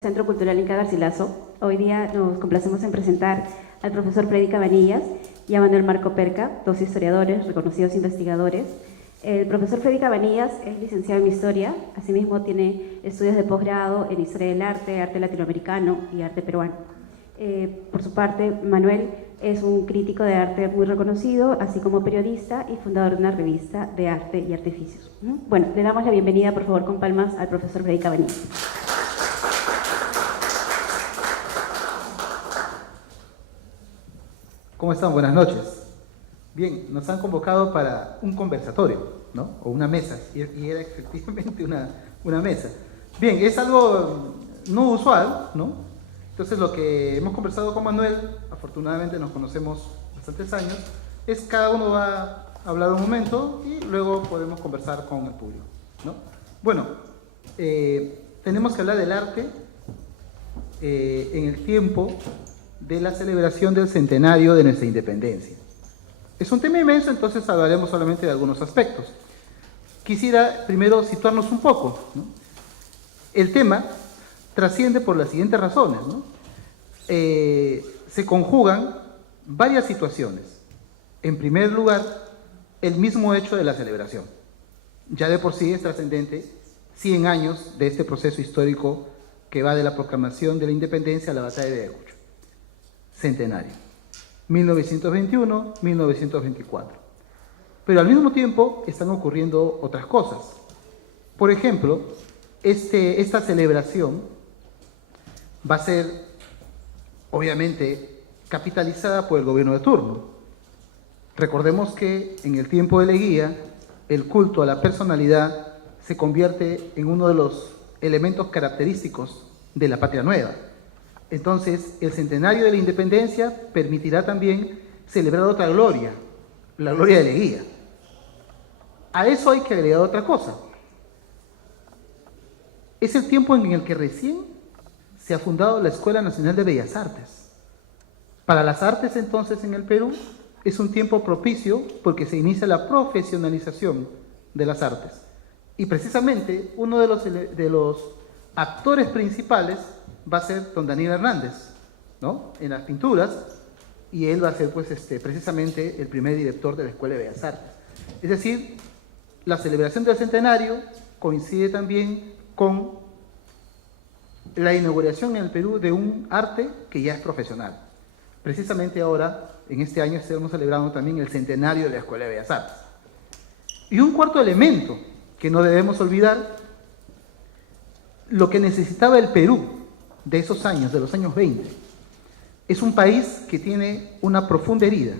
Centro Cultural Inca Garcilaso. Hoy día nos complacemos en presentar al profesor Freddy Cabanillas y a Manuel Marco Perca, dos historiadores, reconocidos investigadores. El profesor Freddy Cabanillas es licenciado en Historia, asimismo tiene estudios de posgrado en Historia del Arte, Arte Latinoamericano y Arte Peruano. Por su parte, Manuel es un crítico de arte muy reconocido, así como periodista y fundador de una revista de arte y artificios. Bueno, le damos la bienvenida, por favor, con palmas al profesor Freddy Cabanillas. ¿Cómo están? Buenas noches. Bien, nos han convocado para un conversatorio, ¿no? O una mesa, y era efectivamente una mesa. Bien, es algo no usual, ¿no? Entonces lo que hemos conversado con Manuel, afortunadamente nos conocemos bastantes años, es cada uno va a hablar un momento y luego podemos conversar con el público, ¿no? Bueno, tenemos que hablar del arte en el tiempo de la celebración del centenario de nuestra independencia. Es un tema inmenso, entonces hablaremos solamente de algunos aspectos. Quisiera primero situarnos un poco, ¿no? El tema trasciende por las siguientes razones, ¿no? Se conjugan varias situaciones. En primer lugar, el mismo hecho de la celebración. Ya de por sí es trascendente 100 años de este proceso histórico que va de la proclamación de la independencia a la batalla de Ayacucho. Centenario, 1921-1924. Pero al mismo tiempo están ocurriendo otras cosas. Por ejemplo, esta celebración va a ser, obviamente, capitalizada por el gobierno de turno. Recordemos que en el tiempo de Leguía, el culto a la personalidad se convierte en uno de los elementos característicos de la patria nueva. Entonces, el centenario de la independencia permitirá también celebrar otra gloria, la gloria de Leguía. A eso hay que agregar otra cosa. Es el tiempo en el que recién se ha fundado la Escuela Nacional de Bellas Artes. Para las artes, entonces, en el Perú, es un tiempo propicio porque se inicia la profesionalización de las artes. Y precisamente uno de los actores principales va a ser don Daniel Hernández, ¿no? En las pinturas, y él va a ser, pues, precisamente el primer director de la Escuela de Bellas Artes. Es decir, la celebración del centenario coincide también con la inauguración en el Perú de un arte que ya es profesional. Precisamente ahora, en este año, estamos celebrando también el centenario de la Escuela de Bellas Artes. Y un cuarto elemento que no debemos olvidar, lo que necesitaba el Perú de esos años, de los años 20. Es un país que tiene una profunda herida.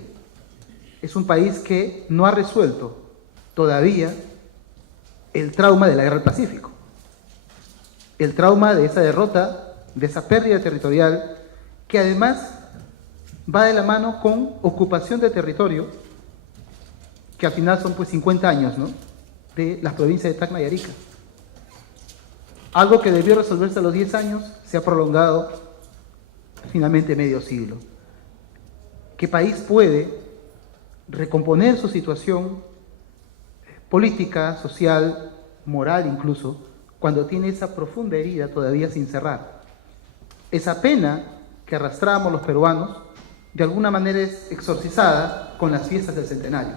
Es un país que no ha resuelto todavía el trauma de la Guerra del Pacífico. El trauma de esa derrota, de esa pérdida territorial, que además va de la mano con ocupación de territorio, que al final son pues 50 años, ¿no?, de las provincias de Tacna y Arica. Algo que debió resolverse a los 10 años se ha prolongado finalmente medio siglo. ¿Qué país puede recomponer su situación política, social, moral incluso, cuando tiene esa profunda herida todavía sin cerrar? Esa pena que arrastramos los peruanos, de alguna manera es exorcizada con las fiestas del centenario.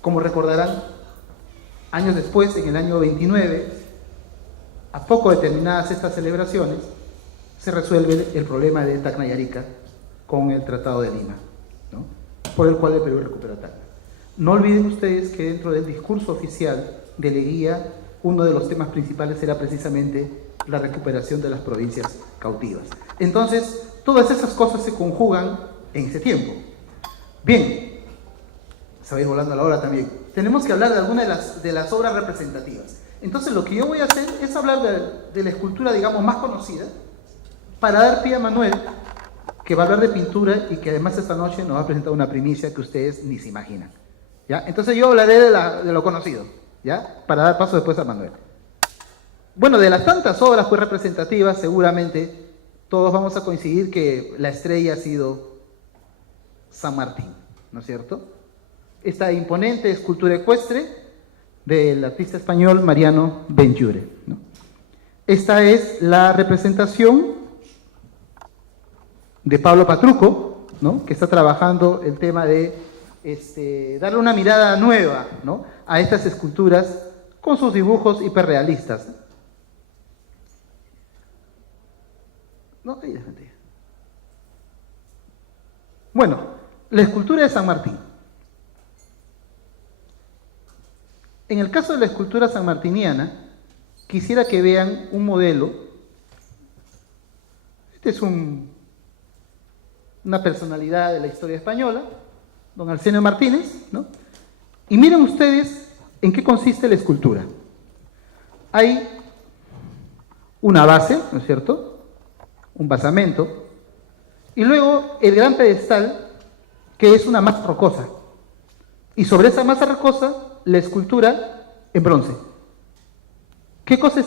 Como recordarán, años después, en el año 29, a poco de terminadas estas celebraciones, se resuelve el problema de Tacna y Arica con el Tratado de Lima, ¿no?, por el cual el Perú recupera Tacna. No olviden ustedes que dentro del discurso oficial de Leguía, uno de los temas principales era precisamente la recuperación de las provincias cautivas. Entonces, todas esas cosas se conjugan en ese tiempo. Bien, se va a ir volando la hora también. Tenemos que hablar de algunas de las obras representativas. Entonces, lo que yo voy a hacer es hablar de la escultura, digamos, más conocida, para dar pie a Manuel, que va a hablar de pintura y que además esta noche nos va a presentar una primicia que ustedes ni se imaginan, ¿ya? Entonces yo hablaré de lo conocido, ¿ya?, para dar paso después a Manuel. Bueno, de las tantas obras pues representativas, seguramente todos vamos a coincidir que la estrella ha sido San Martín, ¿no es cierto? Esta imponente escultura ecuestre del artista español Mariano Benlliure, ¿no? Esta es la representación de Pablo Patruco, ¿no? Que está trabajando el tema de darle una mirada nueva, ¿no? A estas esculturas con sus dibujos hiperrealistas. ¿No? Bueno, la escultura de San Martín. En el caso de la escultura sanmartiniana, quisiera que vean un modelo. Este es una personalidad de la historia española, don Arsenio Martínez, ¿no? Y miren ustedes en qué consiste la escultura. Hay una base, ¿no es cierto?, un basamento, y luego el gran pedestal, que es una masa rocosa. Y sobre esa masa rocosa, la escultura en bronce. ¿Qué cosa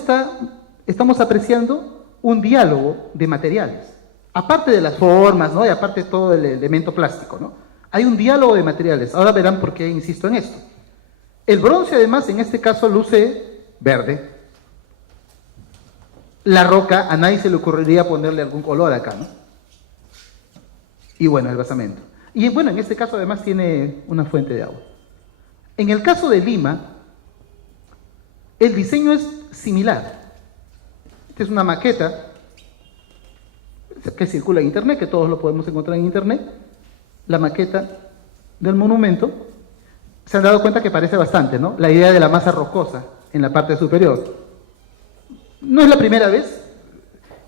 estamos apreciando? Un diálogo de materiales. Aparte de las formas, ¿no? Y aparte de todo el elemento plástico, ¿no? Hay un diálogo de materiales. Ahora verán por qué insisto en esto. El bronce, además, en este caso luce verde. La roca, a nadie se le ocurriría ponerle algún color acá, ¿no? Y bueno, el basamento. Y bueno, en este caso además tiene una fuente de agua. En el caso de Lima, el diseño es similar. Esta es una maqueta que circula en internet, que todos lo podemos encontrar en internet. La maqueta del monumento. Se han dado cuenta que parece bastante, ¿no? La idea de la masa rocosa en la parte superior. No es la primera vez.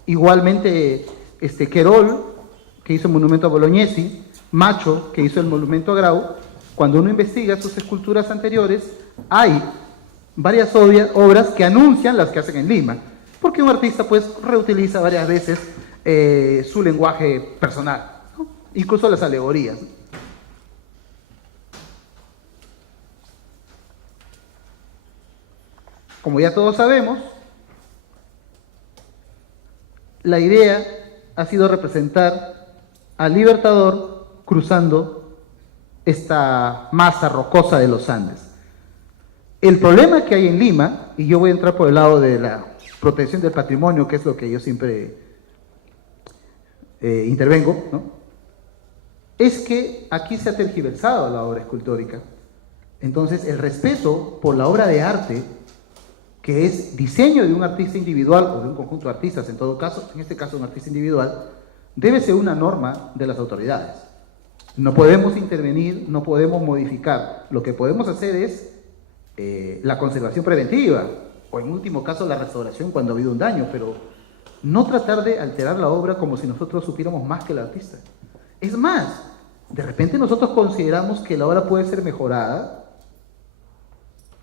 Igualmente, Querol, que hizo el monumento a Bolognesi, Macho, que hizo el monumento a Grau, cuando uno investiga sus esculturas anteriores, hay varias obras que anuncian las que hacen en Lima, porque un artista pues reutiliza varias veces su lenguaje personal, ¿no? Incluso las alegorías. Como ya todos sabemos, la idea ha sido representar al Libertador cruzando esta masa rocosa de los Andes. El problema que hay en Lima, y yo voy a entrar por el lado de la protección del patrimonio, que es lo que yo siempre intervengo, ¿no? Es que aquí se ha tergiversado la obra escultórica. Entonces, el respeto por la obra de arte, que es diseño de un artista individual o de un conjunto de artistas, en todo caso, en este caso un artista individual, debe ser una norma de las autoridades. No podemos intervenir, no podemos modificar. Lo que podemos hacer es la conservación preventiva, o en último caso la restauración cuando ha habido un daño, pero no tratar de alterar la obra como si nosotros supiéramos más que el artista. Es más, de repente nosotros consideramos que la obra puede ser mejorada,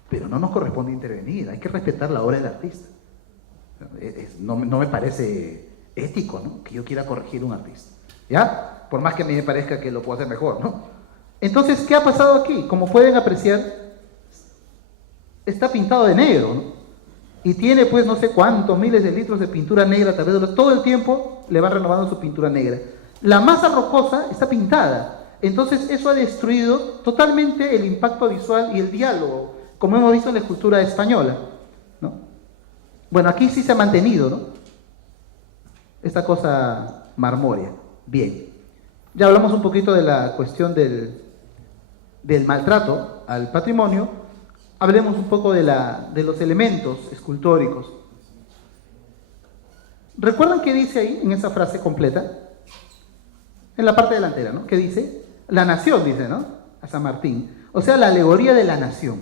pero no nos corresponde intervenir, hay que respetar la obra del artista. No me parece ético, ¿no?, que yo quiera corregir un artista, ¿ya? Por más que a mí me parezca que lo puedo hacer mejor, ¿no? Entonces, ¿qué ha pasado aquí? Como pueden apreciar, está pintado de negro, ¿no? Y tiene pues no sé cuántos miles de litros de pintura negra a través de todo el tiempo le va renovando su pintura negra. La masa rocosa está pintada, entonces eso ha destruido totalmente el impacto visual y el diálogo, como hemos visto en la escultura española, ¿no? Bueno, aquí sí se ha mantenido, ¿no?, esta cosa marmórea. Bien, ya hablamos un poquito de la cuestión del maltrato al patrimonio. Hablemos un poco de los elementos escultóricos. ¿Recuerdan qué dice ahí en esa frase completa? En la parte delantera, ¿no? ¿Qué dice? La nación, dice, ¿no?, a San Martín. O sea, la alegoría de la nación.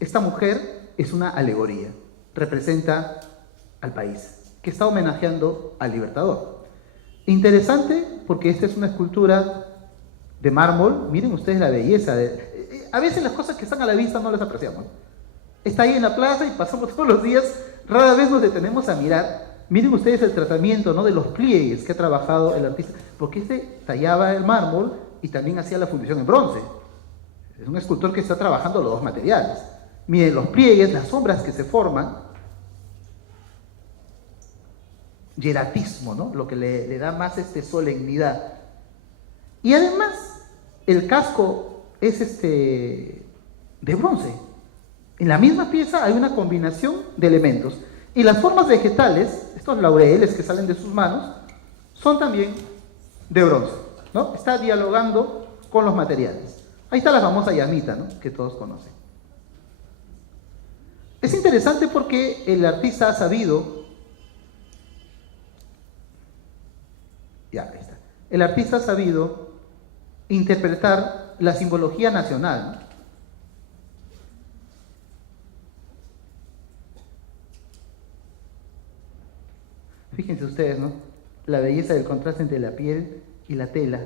Esta mujer es una alegoría, representa al país, que está homenajeando al Libertador. Interesante porque esta es una escultura de mármol. Miren ustedes la belleza. A veces las cosas que están a la vista no las apreciamos. Está ahí en la plaza y pasamos todos los días, rara vez nos detenemos a mirar. Miren ustedes el tratamiento, ¿no?, de los pliegues que ha trabajado el artista, porque tallaba el mármol y también hacía la fundición en bronce. Es un escultor que está trabajando los dos materiales. Miren los pliegues, las sombras que se forman, hieratismo, ¿no?, lo que le da más solemnidad. Y además, el casco es de bronce. En la misma pieza hay una combinación de elementos. Y las formas vegetales, estos laureles que salen de sus manos, son también de bronce, ¿no? Está dialogando con los materiales. Ahí está la famosa llamita, ¿no? Que todos conocen. Es interesante porque el artista ha sabido, ahí está, el artista ha sabido interpretar la simbología nacional, ¿no? Fíjense ustedes, ¿no? La belleza del contraste entre la piel y la tela.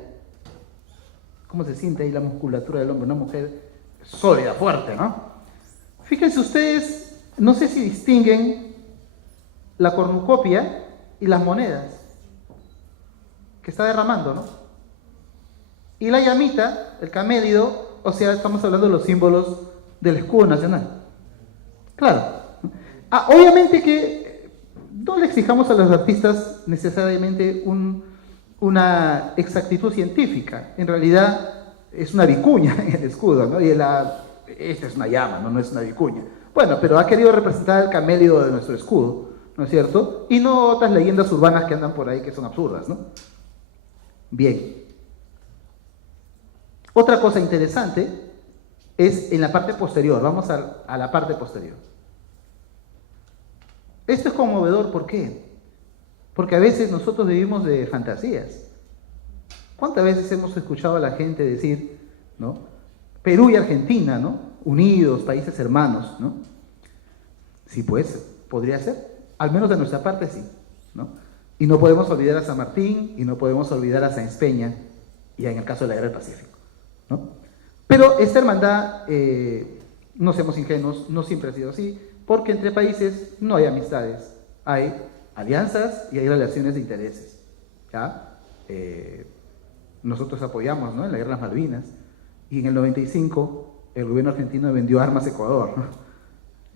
¿Cómo se siente ahí la musculatura del hombre? Una mujer sólida, fuerte, ¿no? Fíjense ustedes, no sé si distinguen la cornucopia y las monedas que está derramando, ¿no? Y la llamita, el camélido, o sea, estamos hablando de los símbolos del escudo nacional. Claro. Obviamente que no le exijamos a los artistas necesariamente una exactitud científica. En realidad es una vicuña en el escudo, ¿no? Y esta es una llama, ¿no? No es una vicuña. Bueno, pero ha querido representar el camélido de nuestro escudo, ¿no es cierto? Y no otras leyendas urbanas que andan por ahí que son absurdas, ¿no? Bien. Otra cosa interesante es en la parte posterior. Vamos a la parte posterior. Esto es conmovedor, ¿por qué? Porque a veces nosotros vivimos de fantasías. ¿Cuántas veces hemos escuchado a la gente decir, ¿no? Perú y Argentina, ¿no? Unidos, países hermanos, ¿no? Sí, pues, podría ser. Al menos de nuestra parte sí, ¿no? Y no podemos olvidar a San Martín y no podemos olvidar a Sáenz Peña, y en el caso de la Guerra del Pacífico, ¿no? Pero esta hermandad, no seamos ingenuos, no siempre ha sido así, porque entre países no hay amistades, hay alianzas y hay relaciones de intereses, ¿ya? Nosotros apoyamos, ¿no? En la Guerra de las Malvinas, y en el 95 el gobierno argentino vendió armas a Ecuador, ¿no?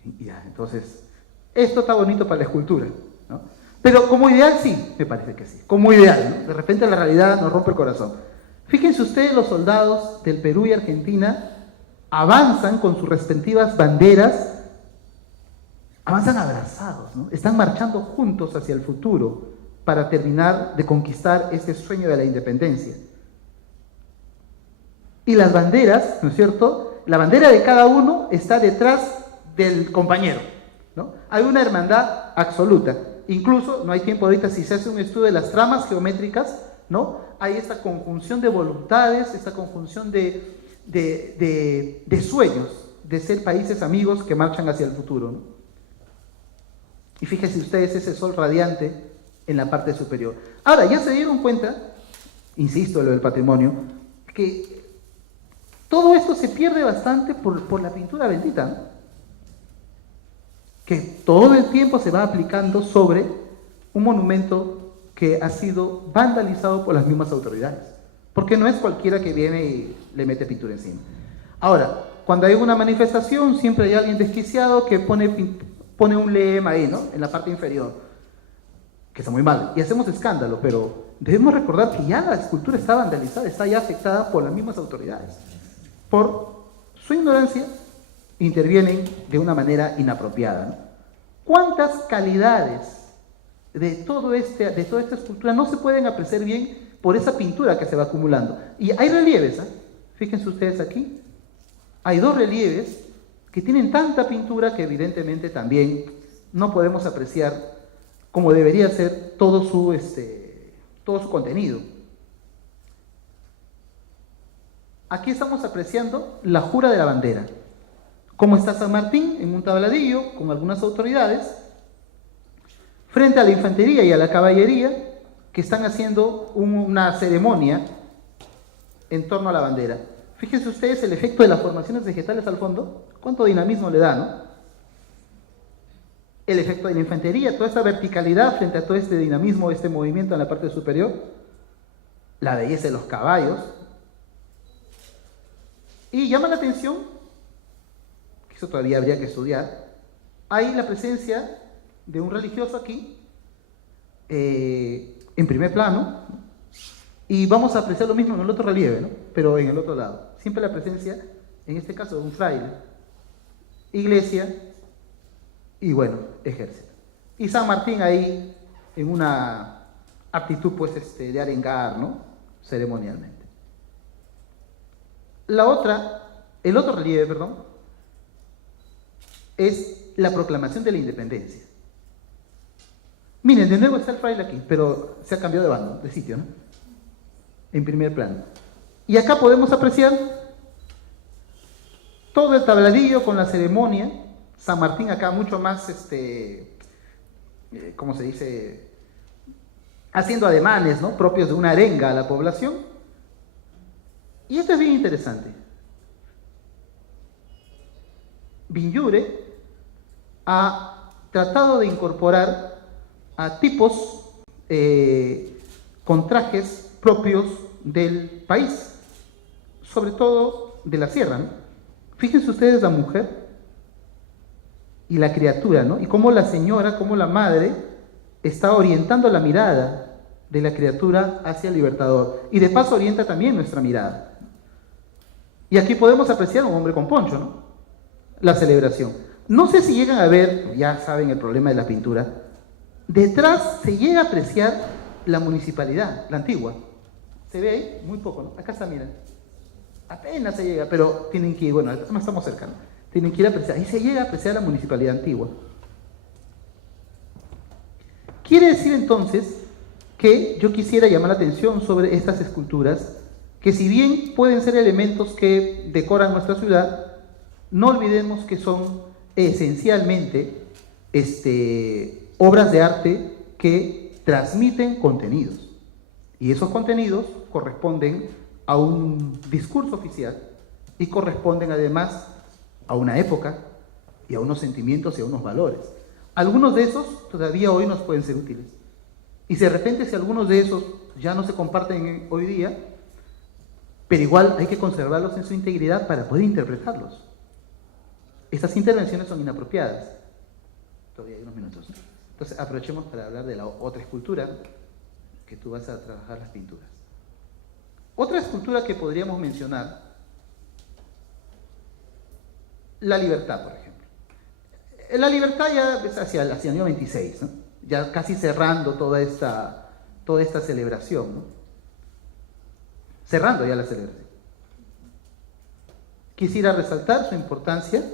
Y ya, entonces, esto está bonito para la escultura, ¿no? Pero como ideal sí, me parece que sí, como ideal, ¿no? De repente la realidad nos rompe el corazón. Fíjense ustedes, los soldados del Perú y Argentina avanzan con sus respectivas banderas, avanzan abrazados, ¿no? Están marchando juntos hacia el futuro para terminar de conquistar este sueño de la independencia. Y las banderas, ¿no es cierto? La bandera de cada uno está detrás del compañero, ¿no? Hay una hermandad absoluta. Incluso, no hay tiempo ahorita, si se hace un estudio de las tramas geométricas, ¿no? Hay esta conjunción de voluntades, esta conjunción de sueños, de ser países amigos que marchan hacia el futuro, ¿no? Y fíjense ustedes ese sol radiante en la parte superior. Ahora, ya se dieron cuenta, insisto, lo del patrimonio, que todo esto se pierde bastante por la pintura bendita, ¿no? Que todo el tiempo se va aplicando sobre un monumento que ha sido vandalizado por las mismas autoridades. Porque no es cualquiera que viene y le mete pintura encima. Ahora, cuando hay una manifestación, siempre hay alguien desquiciado que pone un lema ahí, ¿no? En la parte inferior, que está muy mal. Y hacemos escándalo, pero debemos recordar que ya la escultura está vandalizada, está ya afectada por las mismas autoridades. Por su ignorancia, intervienen de una manera inapropiada, ¿no? ¿Cuántas calidades de toda esta escultura no se pueden apreciar bien por esa pintura que se va acumulando? Y hay relieves, ¿eh? Fíjense ustedes aquí, hay dos relieves que tienen tanta pintura que evidentemente también no podemos apreciar como debería ser todo su contenido. Aquí estamos apreciando la jura de la bandera. Cómo está San Martín en un tabladillo con algunas autoridades frente a la infantería y a la caballería que están haciendo una ceremonia en torno a la bandera. Fíjense ustedes el efecto de las formaciones vegetales al fondo, cuánto dinamismo le da, ¿no? El efecto de la infantería, toda esta verticalidad frente a todo este dinamismo, este movimiento en la parte superior, la belleza de los caballos. Y llama la atención, que eso todavía habría que estudiar, hay la presencia de un religioso aquí, en primer plano, y vamos a apreciar lo mismo en el otro relieve, ¿no? Pero en el otro lado. Siempre la presencia, en este caso, de un fraile, iglesia y, bueno, ejército. y San Martín ahí en una actitud pues de arengar, ¿no? Ceremonialmente. El otro relieve, perdón, es la proclamación de la independencia. Miren, de nuevo está el fraile aquí, pero se ha cambiado de bando, de sitio, ¿no? En primer plano. Y acá podemos apreciar todo el tabladillo con la ceremonia. San Martín acá mucho más, ¿cómo se dice? Haciendo ademanes, ¿no? Propios de una arenga a la población. Y esto es bien interesante. Viñure ha tratado de incorporar a tipos con trajes propios del país, sobre todo de la sierra, ¿no? Fíjense ustedes la mujer y la criatura, ¿no? Y cómo la señora, cómo la madre está orientando la mirada de la criatura hacia el libertador. Y de paso orienta también nuestra mirada. Y aquí podemos apreciar a un hombre con poncho, ¿no? La celebración. No sé si llegan a ver, ya saben el problema de la pintura, detrás se llega a apreciar la municipalidad, la antigua. ¿Se ve ahí? Muy poco, ¿no? Acá está, miren. Apenas se llega, pero tienen que ir, bueno, no estamos cercanos. Tienen que ir a apreciar. Ahí se llega a apreciar la municipalidad antigua. Quiere decir entonces que yo quisiera llamar la atención sobre estas esculturas, que si bien pueden ser elementos que decoran nuestra ciudad, no olvidemos que son esencialmente obras de arte que transmiten contenidos. Y esos contenidos corresponden a un discurso oficial y corresponden además a una época y a unos sentimientos y a unos valores. Algunos de esos todavía hoy nos pueden ser útiles. Y de repente si algunos de esos ya no se comparten hoy día, pero igual hay que conservarlos en su integridad para poder interpretarlos. Estas intervenciones son inapropiadas. Todavía hay unos minutos, ¿no? Entonces aprovechemos para hablar de la otra escultura que tú vas a trabajar las pinturas. Otra escultura que podríamos mencionar, la libertad, por ejemplo. La libertad ya es hacia el año 26, ¿no? Ya casi cerrando toda esta celebración, ¿no? Cerrando ya la celebración. Quisiera resaltar su importancia,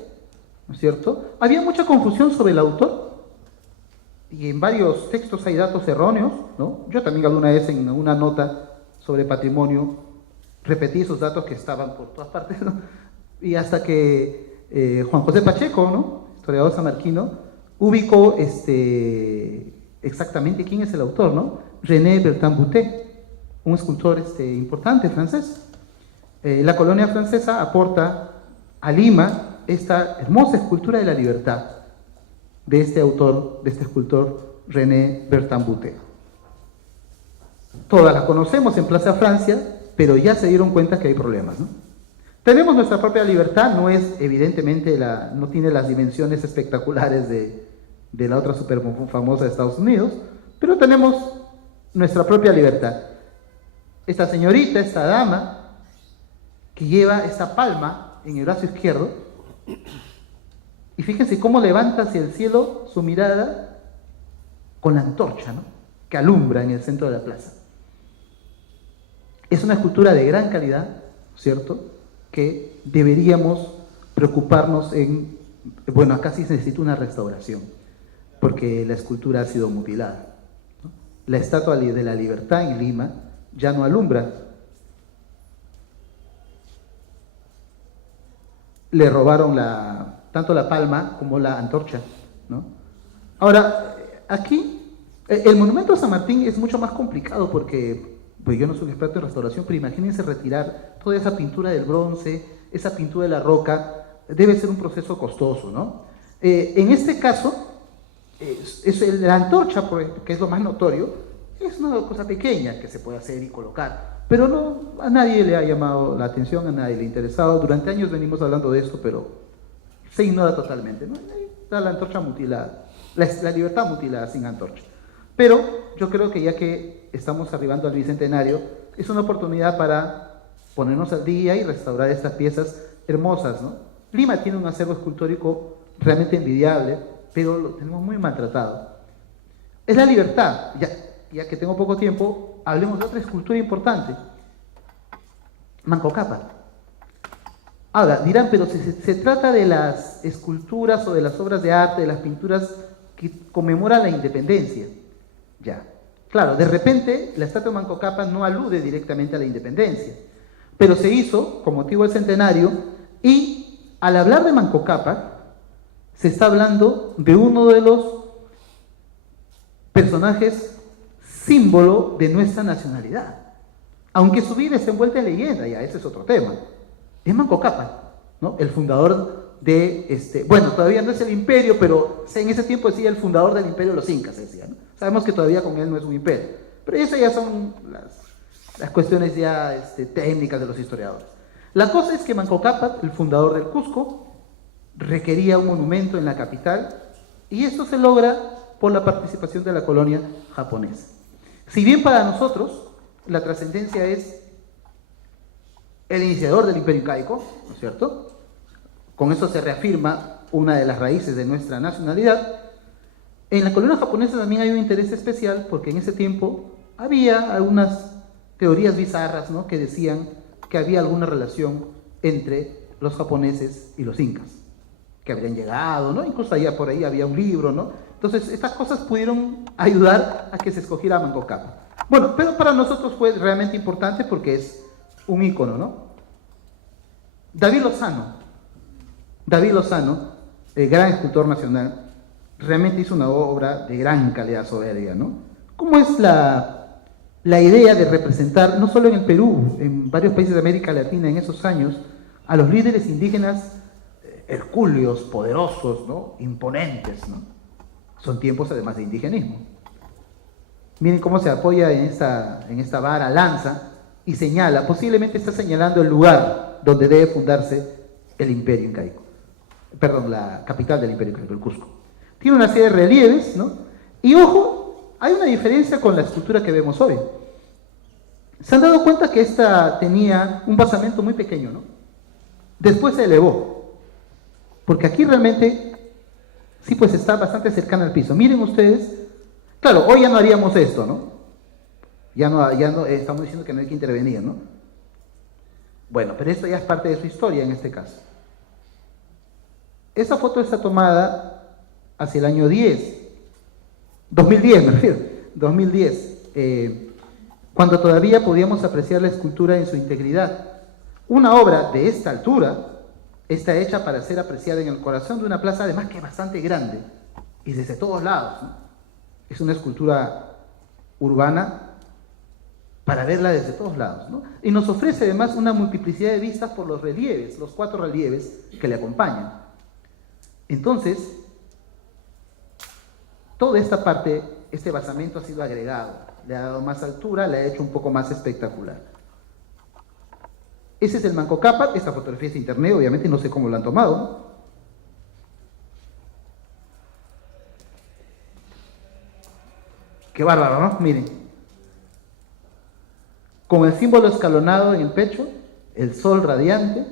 ¿no es cierto? Había mucha confusión sobre el autor, y en varios textos hay datos erróneos, ¿no? Yo también alguna vez en una nota sobre patrimonio repetí esos datos que estaban por todas partes, ¿no? Y hasta que Juan José Pacheco, ¿no? Historiador samarquino, ubicó exactamente quién es el autor, ¿no? René Bertin Boutet, un escultor importante francés. La colonia francesa aporta a Lima esta hermosa escultura de la libertad de este autor, de este escultor René Bertin Boutet. Todas la conocemos en Plaza Francia, pero ya se dieron cuenta que hay problemas, ¿no? Tenemos nuestra propia libertad, no es evidentemente, no tiene las dimensiones espectaculares de la otra super famosa de Estados Unidos, pero tenemos nuestra propia libertad. Esta señorita, esta dama, que lleva esta palma en el brazo izquierdo, y fíjense cómo levanta hacia el cielo su mirada con la antorcha, ¿no? Que alumbra en el centro de la plaza. Es una escultura de gran calidad, ¿cierto?, que deberíamos preocuparnos en, bueno, acá sí se necesita una restauración, porque la escultura ha sido mutilada, ¿no? La estatua de la libertad en Lima ya no alumbra. Le robaron tanto la palma como la antorcha, ¿no? Ahora, aquí, el monumento a San Martín es mucho más complicado porque, pues yo no soy un experto en restauración, pero imagínense retirar toda esa pintura del bronce, esa pintura de la roca, debe ser un proceso costoso, ¿no? En este caso, la antorcha, que es lo más notorio, es una cosa pequeña que se puede hacer y colocar, pero no, a nadie le ha llamado la atención, a nadie le ha interesado. Durante años venimos hablando de esto, pero se ignora totalmente, ¿no? Ahí está la antorcha mutilada, la libertad mutilada sin antorcha. Pero yo creo que ya que estamos arribando al Bicentenario, es una oportunidad para ponernos al día y restaurar estas piezas hermosas, ¿no? Lima tiene un acervo escultórico realmente envidiable, pero lo tenemos muy maltratado. es la libertad. Ya que tengo poco tiempo, hablemos de otra escultura importante. Manco Cápac. Ahora, dirán, pero si se trata de las esculturas o de las obras de arte, de las pinturas que conmemoran la independencia. Ya. Claro, de repente la estatua de Manco Cápac no alude directamente a la independencia, pero se hizo con motivo del centenario y al hablar de Manco Cápac se está hablando de uno de los personajes símbolo de nuestra nacionalidad. Aunque su vida está envuelta en leyenda, ya ese es otro tema. Es Manco Cápac, ¿no? El fundador de, bueno, todavía no es el imperio, pero en ese tiempo decía el fundador del imperio de los incas, se decía, ¿no? Sabemos que todavía con él no es un imperio, pero esas ya son las cuestiones ya técnicas de los historiadores. La cosa es que Manco Cápac, el fundador del Cusco, requería un monumento en la capital y esto se logra por la participación de la colonia japonesa. Si bien para nosotros la trascendencia es el iniciador del imperio incaico, ¿no es cierto? Con eso se reafirma una de las raíces de nuestra nacionalidad. En la colonia japonesa también hay un interés especial porque en ese tiempo había algunas teorías bizarras, ¿no?, que decían que había alguna relación entre los japoneses y los incas, que habrían llegado, ¿no? Incluso allá por ahí había un libro, ¿no? Entonces, estas cosas pudieron ayudar a que se escogiera Manco Cápac. Bueno, pero para nosotros fue realmente importante porque es un ícono, ¿no? David Lozano, el gran escultor nacional, realmente hizo una obra de gran calidad soberbia, ¿no? ¿Cómo es la idea de representar, no solo en el Perú, en varios países de América Latina en esos años, a los líderes indígenas hercúleos, poderosos, ¿no?, imponentes, ¿no? Son tiempos además de indigenismo. Miren cómo se apoya en esta vara lanza y señala, posiblemente está señalando el lugar donde debe fundarse el imperio incaico. Perdón, la capital del imperio incaico, el Cusco. Tiene una serie de relieves, ¿no? Y ojo, hay una diferencia con la escultura que vemos hoy. ¿Se han dado cuenta que esta tenía un basamento muy pequeño, ¿no? Después se elevó. Porque aquí realmente, sí, pues está bastante cercana al piso. Miren ustedes, claro, hoy ya no haríamos esto, ¿no? Ya no estamos diciendo que no hay que intervenir, ¿no? Bueno, pero esto ya es parte de su historia en este caso. Esa foto está tomada hacia el año 2010 me refiero, 2010, cuando todavía podíamos apreciar la escultura en su integridad. Una obra de esta altura está hecha para ser apreciada en el corazón de una plaza, además que es bastante grande, y desde todos lados, ¿no? Es una escultura urbana para verla desde todos lados, ¿no? Y nos ofrece además una multiplicidad de vistas por los relieves, los 4 relieves que le acompañan. Entonces, toda esta parte, este basamento ha sido agregado, le ha dado más altura, le ha hecho un poco más espectacular. Ese es el Manco Cápac, esta fotografía es de internet, obviamente no sé cómo lo han tomado, ¿no? Qué bárbaro, ¿no? Miren. Con el símbolo escalonado en el pecho, el sol radiante,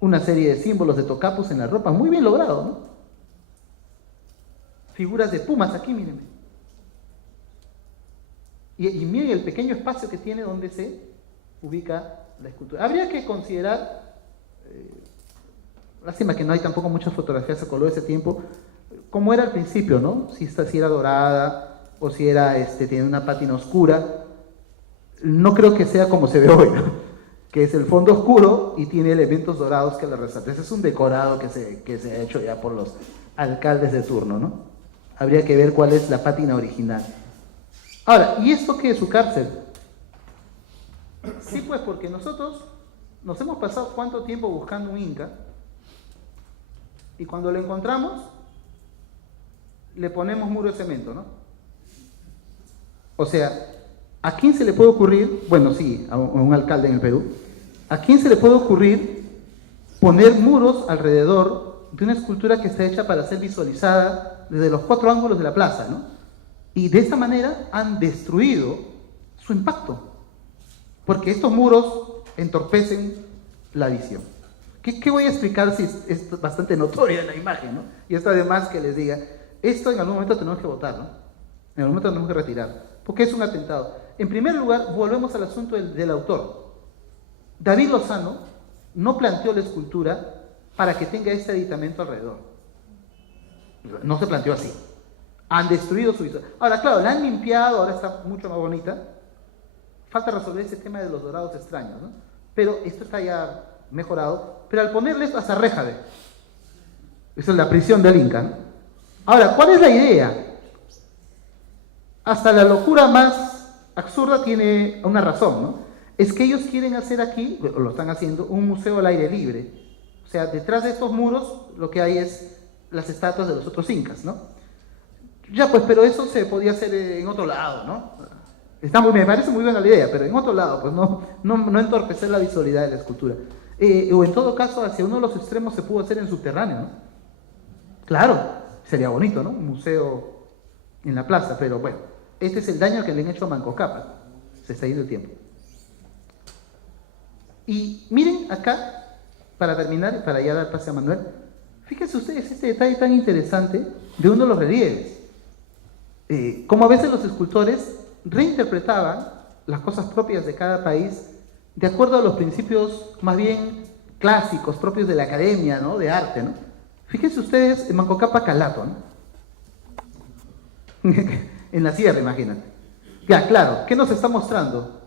una serie de símbolos de tocapos en la ropa, muy bien logrado, ¿no? Figuras de pumas aquí, mírenme. Y miren el pequeño espacio que tiene donde se ubica la escultura. Habría que considerar, lástima que no hay tampoco muchas fotografías a color de ese tiempo, como era al principio, ¿no? Si era dorada o si era, tiene una pátina oscura. No creo que sea como se ve hoy, ¿no? Que es el fondo oscuro y tiene elementos dorados que la resaltan. Ese es un decorado que se ha hecho ya por los alcaldes de turno, ¿no? Habría que ver cuál es la pátina original. Ahora, ¿y esto qué es su cárcel? Sí, pues porque nosotros nos hemos pasado cuánto tiempo buscando un inca y cuando lo encontramos le ponemos muro de cemento, ¿no? O sea, ¿a quién se le puede ocurrir, bueno, sí, a un alcalde en el Perú, ¿a quién se le puede ocurrir poner muros alrededor de una escultura que está hecha para ser visualizada desde los 4 ángulos de la plaza, ¿no? Y de esta manera han destruido su impacto, porque estos muros entorpecen la visión. ¿Qué voy a explicar si es bastante notoria la imagen, ¿no? Y esto además que les diga, esto en algún momento tenemos que votar, ¿no? En algún momento tenemos que retirar, porque es un atentado. En primer lugar, volvemos al asunto del autor. David Lozano no planteó la escultura para que tenga este aditamento alrededor. No se planteó así. Han destruido su visual. Ahora, claro, la han limpiado, ahora está mucho más bonita. Falta resolver ese tema de los dorados extraños, ¿no? Pero esto está ya mejorado. Pero al ponerle esto hasta reja de... Esa es la prisión del Inca, ¿no? Ahora, ¿cuál es la idea? Hasta la locura más absurda tiene una razón, ¿no? Es que ellos quieren hacer aquí, o lo están haciendo, un museo al aire libre. O sea, detrás de estos muros lo que hay es las estatuas de los otros incas, ¿no? Ya, pues, pero eso se podía hacer en otro lado, ¿no? Me parece muy buena la idea, pero en otro lado, pues no entorpecer la visualidad de la escultura. O en todo caso, hacia uno de los extremos se pudo hacer en subterráneo, ¿no? Claro, sería bonito, ¿no? Un museo en la plaza, pero bueno, este es el daño que le han hecho a Manco Cápac. Se está yendo el tiempo. Y miren acá, para terminar, para ya dar pase a Manuel, fíjense ustedes este detalle tan interesante de uno de los relieves. Como a veces los escultores reinterpretaban las cosas propias de cada país de acuerdo a los principios más bien clásicos, propios de la academia, ¿no? De arte, ¿no? Fíjense ustedes en Manco Cápac Calato, ¿no? En la sierra, imagínate. Ya, claro, ¿qué nos está mostrando?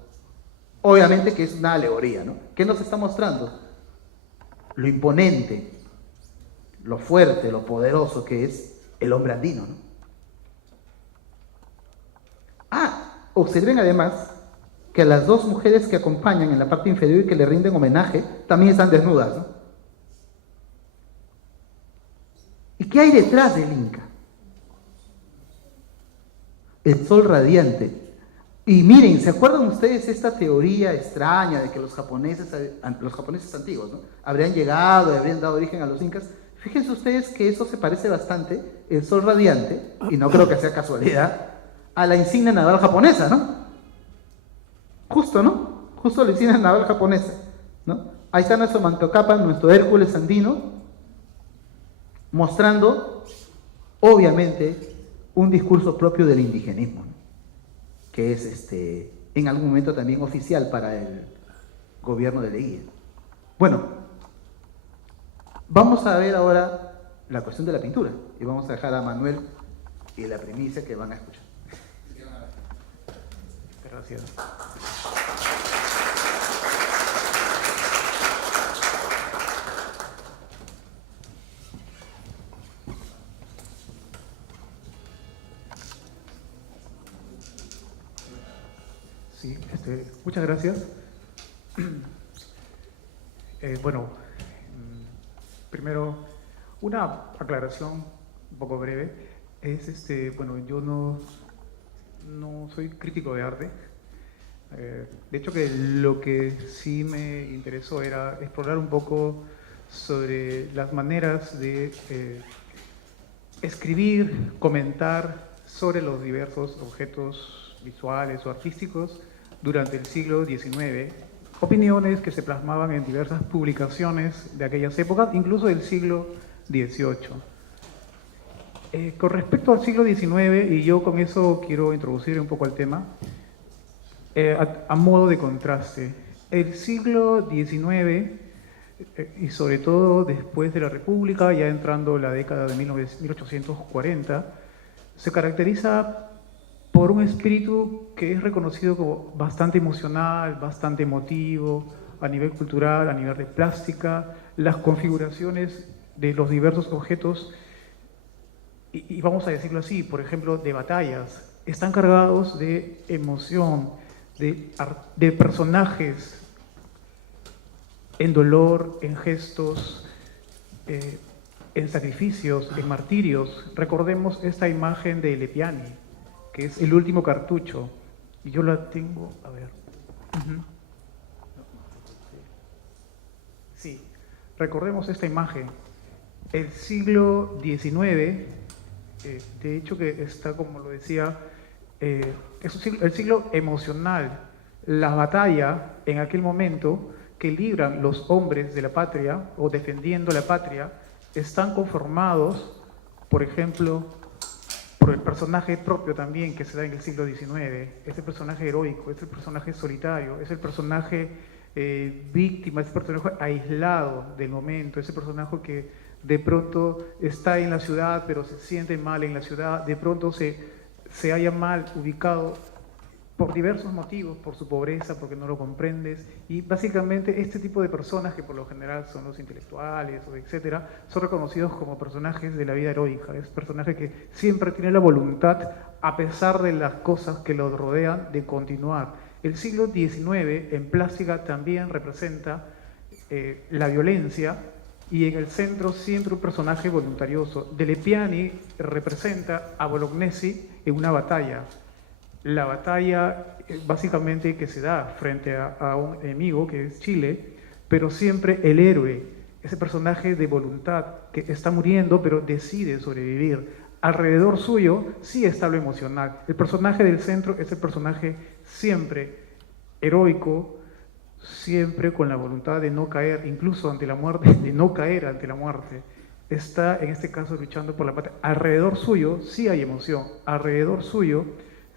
Obviamente que es una alegoría, ¿no? ¿Qué nos está mostrando? Lo imponente, lo fuerte, lo poderoso que es el hombre andino, ¿no? Observen además que las dos mujeres que acompañan en la parte inferior y que le rinden homenaje también están desnudas, ¿no? ¿Y qué hay detrás del Inca? El sol radiante. Y miren, ¿se acuerdan ustedes esta teoría extraña de que los japoneses antiguos, ¿no? Habrían llegado y habrían dado origen a los incas? Fíjense ustedes que eso se parece bastante, el sol radiante, y no creo que sea casualidad, a la insignia naval japonesa, ¿no? Justo, ¿no? Justo la insignia naval japonesa, ¿no? Ahí está nuestro Manco Cápac, nuestro Hércules andino, mostrando, obviamente, un discurso propio del indigenismo, ¿no? Que es en algún momento también oficial para el gobierno de Leguía. Bueno, vamos a ver ahora la cuestión de la pintura y vamos a dejar a Manuel y la primicia que van a escuchar. Gracias. Sí, muchas gracias. Bueno, primero, una aclaración un poco breve. Es bueno, yo no soy crítico de arte. De hecho, que lo que sí me interesó era explorar un poco sobre las maneras de escribir, comentar sobre los diversos objetos visuales o artísticos durante el siglo XIX, opiniones que se plasmaban en diversas publicaciones de aquellas épocas, incluso del siglo XVIII. Con respecto al siglo XIX, y yo con eso quiero introducir un poco el tema, a modo de contraste, el siglo XIX, y sobre todo después de la República, ya entrando la década de 1840, se caracteriza por un espíritu que es reconocido como bastante emocional, bastante emotivo, a nivel cultural, a nivel de plástica, las configuraciones de los diversos objetos, y vamos a decirlo así, por ejemplo, de batallas, están cargados de emoción, de personajes en dolor, en gestos, en sacrificios, en martirios. Recordemos esta imagen de Lepiani, que es el último cartucho, y yo la tengo, a ver. Sí, recordemos esta imagen. El siglo XIX, de hecho que está, como lo decía, es el siglo emocional, la batalla en aquel momento que libran los hombres de la patria o defendiendo la patria, están conformados, por ejemplo, por el personaje propio también que se da en el siglo XIX, es el personaje heroico, es el personaje solitario, es el personaje víctima, es el personaje aislado del momento, es el personaje que de pronto está en la ciudad pero se siente mal en la ciudad, de pronto se halla mal ubicado por diversos motivos, por su pobreza, porque no lo comprendes, y básicamente este tipo de personas, que por lo general son los intelectuales o etcétera, son reconocidos como personajes de la vida heroica, es personaje que siempre tiene la voluntad, a pesar de las cosas que lo rodean, de continuar. El siglo XIX en plástica también representa la violencia, y en el centro siempre un personaje voluntarioso. Delle Piani representa a Bolognesi en una batalla. La batalla básicamente que se da frente a un enemigo que es Chile, pero siempre el héroe, ese personaje de voluntad que está muriendo pero decide sobrevivir. Alrededor suyo sí está lo emocional. El personaje del centro es el personaje siempre heroico, siempre con la voluntad de no caer, incluso ante la muerte, de no caer ante la muerte. Está en este caso luchando por la patria. Alrededor suyo sí hay emoción, alrededor suyo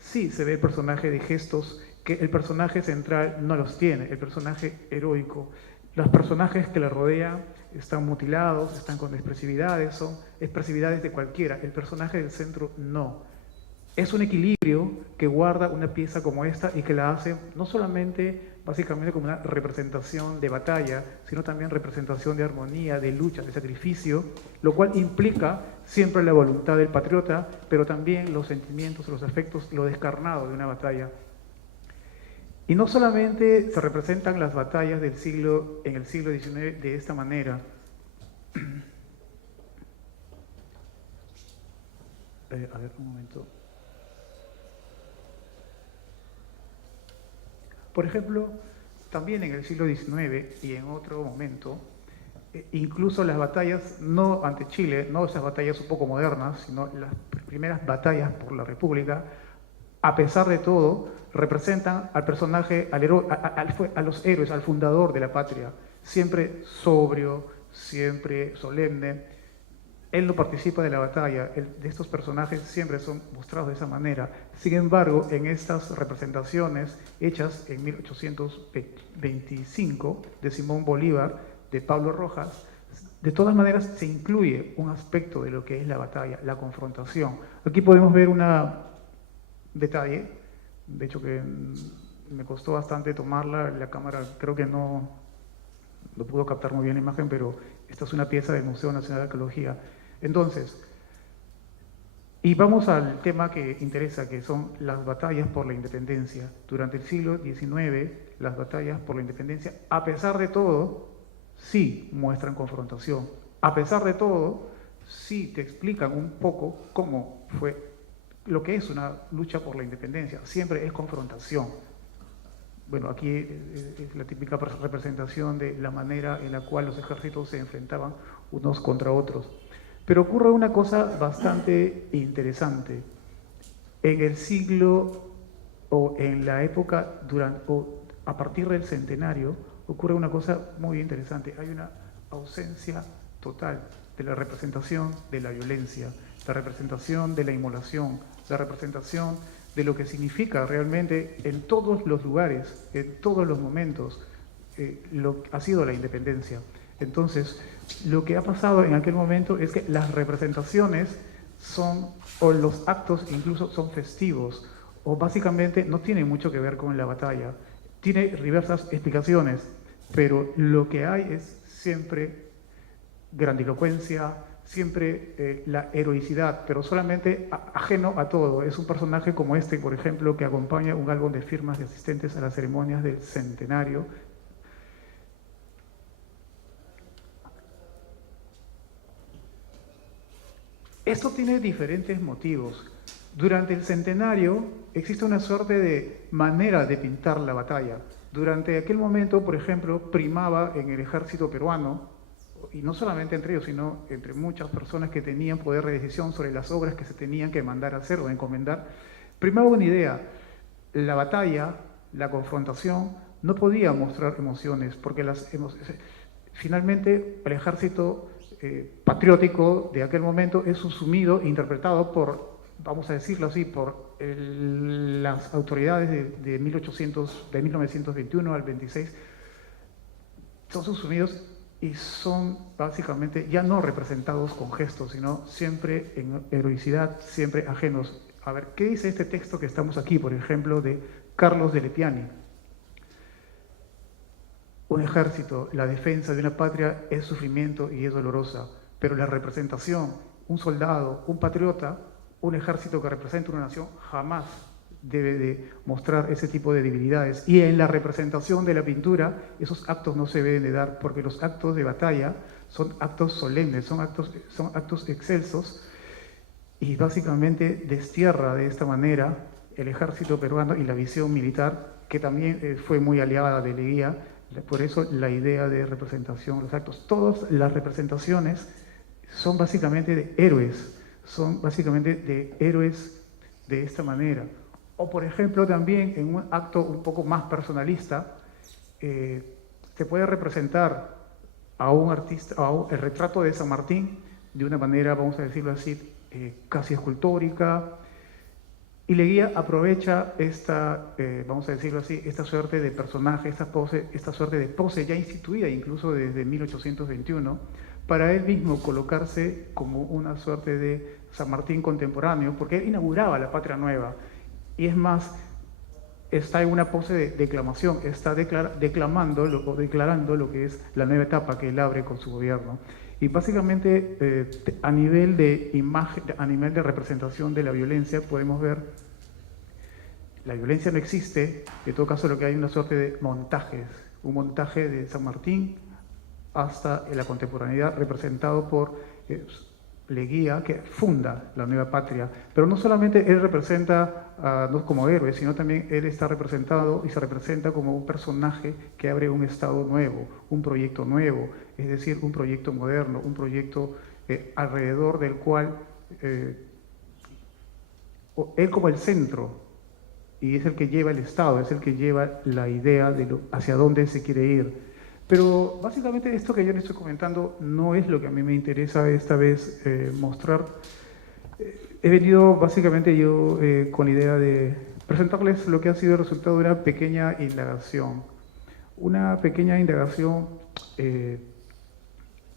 sí se ve el personaje de gestos que el personaje central no los tiene, el personaje heroico. Los personajes que le rodean están mutilados, están con expresividades, son expresividades de cualquiera. El personaje del centro no. Es un equilibrio que guarda una pieza como esta y que la hace no solamente básicamente como una representación de batalla, sino también representación de armonía, de lucha, de sacrificio, lo cual implica siempre la voluntad del patriota, pero también los sentimientos, los afectos, lo descarnado de una batalla. Y no solamente se representan las batallas en el siglo XIX de esta manera. A ver, un momento. Por ejemplo, también en el siglo XIX y en otro momento, incluso las batallas, no ante Chile, no esas batallas un poco modernas, sino las primeras batallas por la República, a pesar de todo, representan al personaje, a los héroes, al fundador de la patria, siempre sobrio, siempre solemne. Él no participa de la batalla, de estos personajes siempre son mostrados de esa manera. Sin embargo, en estas representaciones hechas en 1825 de Simón Bolívar, de Pablo Rojas, de todas maneras se incluye un aspecto de lo que es la batalla, la confrontación. Aquí podemos ver un detalle, de hecho que me costó bastante tomarla, la cámara creo que no pudo captar muy bien la imagen, pero esta es una pieza del Museo Nacional de Arqueología. Entonces, y vamos al tema que interesa, que son las batallas por la independencia. Durante el siglo XIX, las batallas por la independencia, a pesar de todo, sí muestran confrontación. A pesar de todo, sí te explican un poco cómo fue lo que es una lucha por la independencia. Siempre es confrontación. Bueno, aquí es la típica representación de la manera en la cual los ejércitos se enfrentaban unos contra otros. Pero ocurre una cosa bastante interesante. En el siglo o en la época a partir del centenario ocurre una cosa muy interesante. Hay una ausencia total de la representación de la violencia, la representación de la inmolación, la representación de lo que significa realmente en todos los lugares, en todos los momentos, lo que ha sido la independencia. Entonces, lo que ha pasado en aquel momento es que las representaciones o los actos incluso son festivos, o básicamente no tienen mucho que ver con la batalla. Tiene diversas explicaciones, pero lo que hay es siempre grandilocuencia, siempre la heroicidad, pero solamente ajeno a todo. Es un personaje como este, por ejemplo, que acompaña un álbum de firmas de asistentes a las ceremonias del centenario. Esto tiene diferentes motivos. Durante el centenario existe una suerte de manera de pintar la batalla. Durante aquel momento, por ejemplo, primaba en el ejército peruano, y no solamente entre ellos, sino entre muchas personas que tenían poder de decisión sobre las obras que se tenían que mandar a hacer o encomendar, primaba una idea: la batalla, la confrontación, no podía mostrar emociones, porque finalmente el ejército patriótico de aquel momento es subsumido e interpretado por vamos a decirlo así, por las autoridades de 1921 al 26, son subsumidos y son básicamente ya no representados con gestos, sino siempre en heroicidad, siempre ajenos. A ver, ¿qué dice este texto que estamos aquí, por ejemplo, de Carlos de Lepiani? Un ejército, la defensa de una patria es sufrimiento y es dolorosa, pero la representación, un soldado, un patriota, un ejército que representa una nación, jamás debe de mostrar ese tipo de debilidades. Y en la representación de la pintura, esos actos no se deben de dar, porque los actos de batalla son actos solemnes, son actos excelsos, y básicamente destierra de esta manera el ejército peruano y la visión militar, que también fue muy aliada de Leguía. Por eso la idea de representación, los actos, todas las representaciones son básicamente de héroes, de esta manera. O por ejemplo también en un acto un poco más personalista, se puede representar a un artista, el retrato de San Martín de una manera, vamos a decirlo así, casi escultórica, y Leguía aprovecha esta, vamos a decirlo así, esta suerte de personaje, esta suerte de pose ya instituida incluso desde 1821, para él mismo colocarse como una suerte de San Martín contemporáneo, porque él inauguraba la Patria Nueva, y es más, está en una pose de declamación, está declarando lo que es la nueva etapa que él abre con su gobierno. Y básicamente, a nivel de imagen, a nivel de representación de la violencia, podemos ver, la violencia no existe, en todo caso lo que hay es una suerte de montajes, un montaje de San Martín hasta la contemporaneidad, representado por Leguía, que funda la nueva patria. Pero no solamente él representa no como héroe, sino también él está representado y se representa como un personaje que abre un Estado nuevo, un proyecto nuevo, es decir, un proyecto moderno, un proyecto alrededor del cual él como el centro, y es el que lleva el Estado, es el que lleva la idea de hacia dónde se quiere ir. Pero básicamente esto que yo les estoy comentando no es lo que a mí me interesa esta vez mostrar. He venido básicamente yo con la idea de presentarles lo que ha sido el resultado de una pequeña indagación. Una pequeña indagación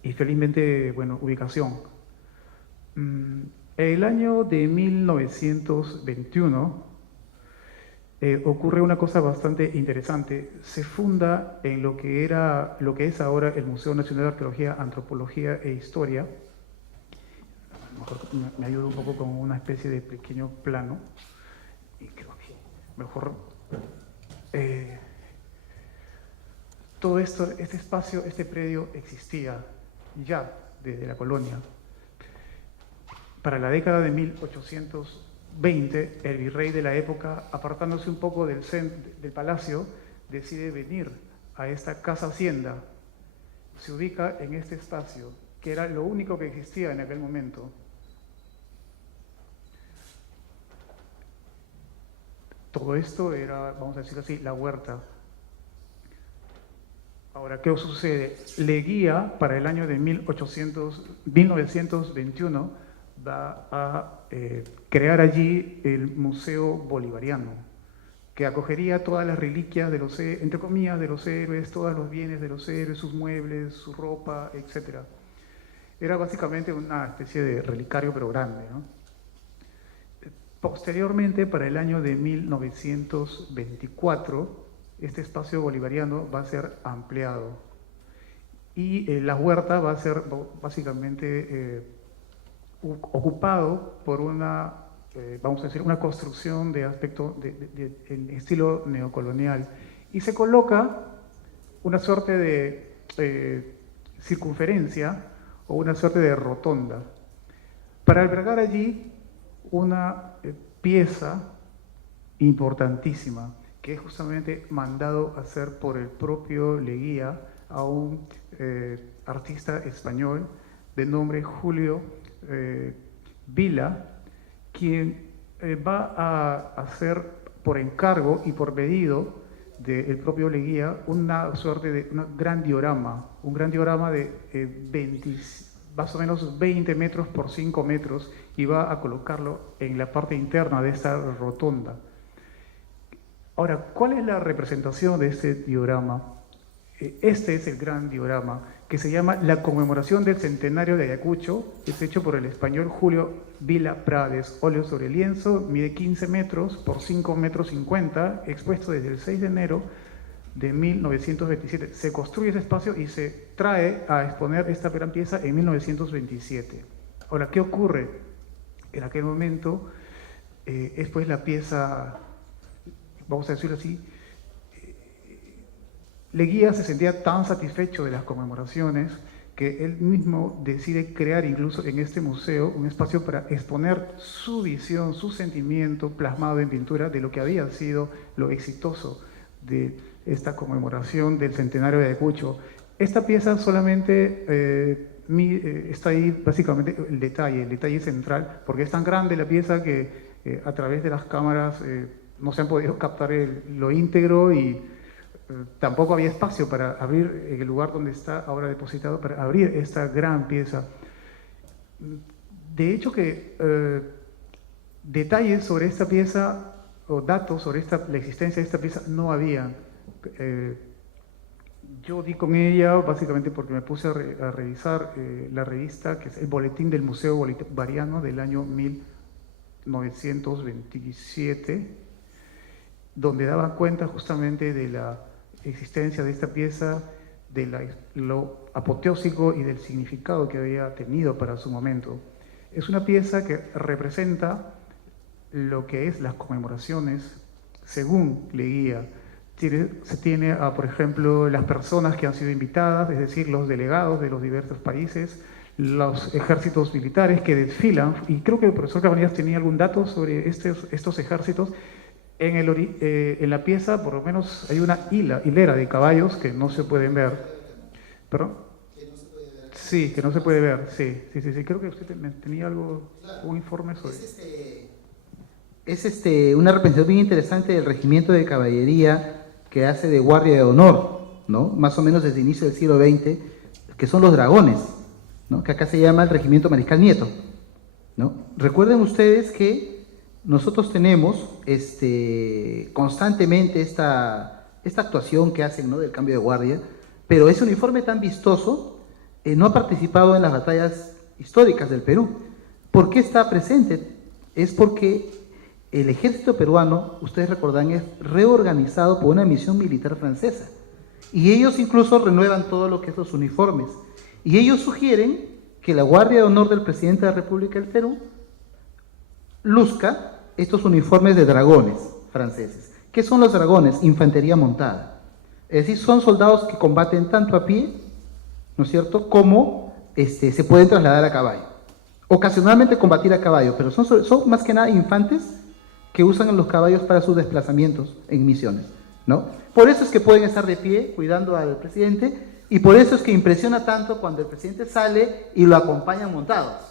y felizmente, bueno, ubicación. El año de 1921 ocurre una cosa bastante interesante. Se funda en lo que es ahora el Museo Nacional de Arqueología, Antropología e Historia. A lo mejor me ayuda un poco con una especie de pequeño plano. Y creo que mejor todo esto, este espacio, este predio existía ya desde la colonia. Para la década de 1820, el virrey de la época, apartándose un poco del palacio, decide venir a esta casa hacienda. Se ubica en este espacio, que era lo único que existía en aquel momento. Todo esto era, vamos a decirlo así, la huerta. Ahora, ¿qué sucede? Leguía, para el año de 1921, va a crear allí el Museo Bolivariano, que acogería todas las reliquias de los, entre comillas, de los héroes, todos los bienes de los héroes, sus muebles, su ropa, etc. Era básicamente una especie de relicario, pero grande, ¿no? Posteriormente, para el año de 1924, este espacio bolivariano va a ser ampliado y la huerta va a ser básicamente ocupado por una, vamos a decir, una construcción de aspecto en estilo neocolonial, y se coloca una suerte de circunferencia o una suerte de rotonda para albergar allí una pieza importantísima, que es justamente mandado a hacer por el propio Leguía a un artista español de nombre Julio Vila, quien va a hacer por encargo y por pedido del propio Leguía una suerte de un gran diorama de más o menos 20 metros por 5 metros y va a colocarlo en la parte interna de esta rotonda. Ahora, ¿cuál es la representación de este diorama? Este es el gran diorama que se llama La conmemoración del centenario de Ayacucho. Es hecho por el español Julio Vila Prades, óleo sobre lienzo, mide 15 metros por 5 metros 50, expuesto desde el 6 de enero de 1927. Se construye ese espacio y se trae a exponer esta gran pieza en 1927. Ahora, ¿qué ocurre? En aquel momento es pues la pieza, vamos a decirlo así, Leguía se sentía tan satisfecho de las conmemoraciones que él mismo decide crear incluso en este museo un espacio para exponer su visión, su sentimiento plasmado en pintura de lo que había sido lo exitoso de esta conmemoración del centenario de Ayacucho. Esta pieza solamente está ahí básicamente el detalle central, porque es tan grande la pieza que a través de las cámaras no se han podido captar lo íntegro y tampoco había espacio para abrir en el lugar donde está ahora depositado, para abrir esta gran pieza. De hecho que detalles sobre esta pieza o datos sobre la existencia de esta pieza no había. Yo di con ella básicamente porque me puse a revisar la revista, que es el Boletín del Museo Bolivariano del año 1927, donde daban cuenta justamente de la existencia de esta pieza, de lo apoteósico y del significado que había tenido para su momento. Es una pieza que representa lo que es las conmemoraciones según Leguía. Se tiene por ejemplo, las personas que han sido invitadas, es decir, los delegados de los diversos países, los ejércitos militares que desfilan, y creo que el profesor Cabanillas tenía algún dato sobre estos ejércitos. En la pieza, por lo menos, hay una hilera de caballos que no se pueden ver. ¿Perdón? Que no se puede ver. Sí, que no se puede ver, sí. Creo que usted tenía un informe sobre... Es una representación bien interesante del regimiento de caballería que hace de guardia de honor, ¿no? Más o menos desde el inicio del siglo XX, que son los dragones, ¿no? Que acá se llama el regimiento Mariscal Nieto, ¿no? Recuerden ustedes que nosotros tenemos constantemente esta actuación que hacen, ¿no? Del cambio de guardia, pero ese uniforme tan vistoso no ha participado en las batallas históricas del Perú. ¿Por qué está presente? Es porque el ejército peruano, ustedes recordarán, es reorganizado por una misión militar francesa. Y ellos incluso renuevan todo lo que es los uniformes. Y ellos sugieren que la Guardia de Honor del Presidente de la República del Perú luzca estos uniformes de dragones franceses. ¿Qué son los dragones? Infantería montada. Es decir, son soldados que combaten tanto a pie, ¿no es cierto?, como se pueden trasladar a caballo. Ocasionalmente combatir a caballo, pero son más que nada infantes que usan los caballos para sus desplazamientos en misiones, ¿no? Por eso es que pueden estar de pie cuidando al presidente, y por eso es que impresiona tanto cuando el presidente sale y lo acompañan montados,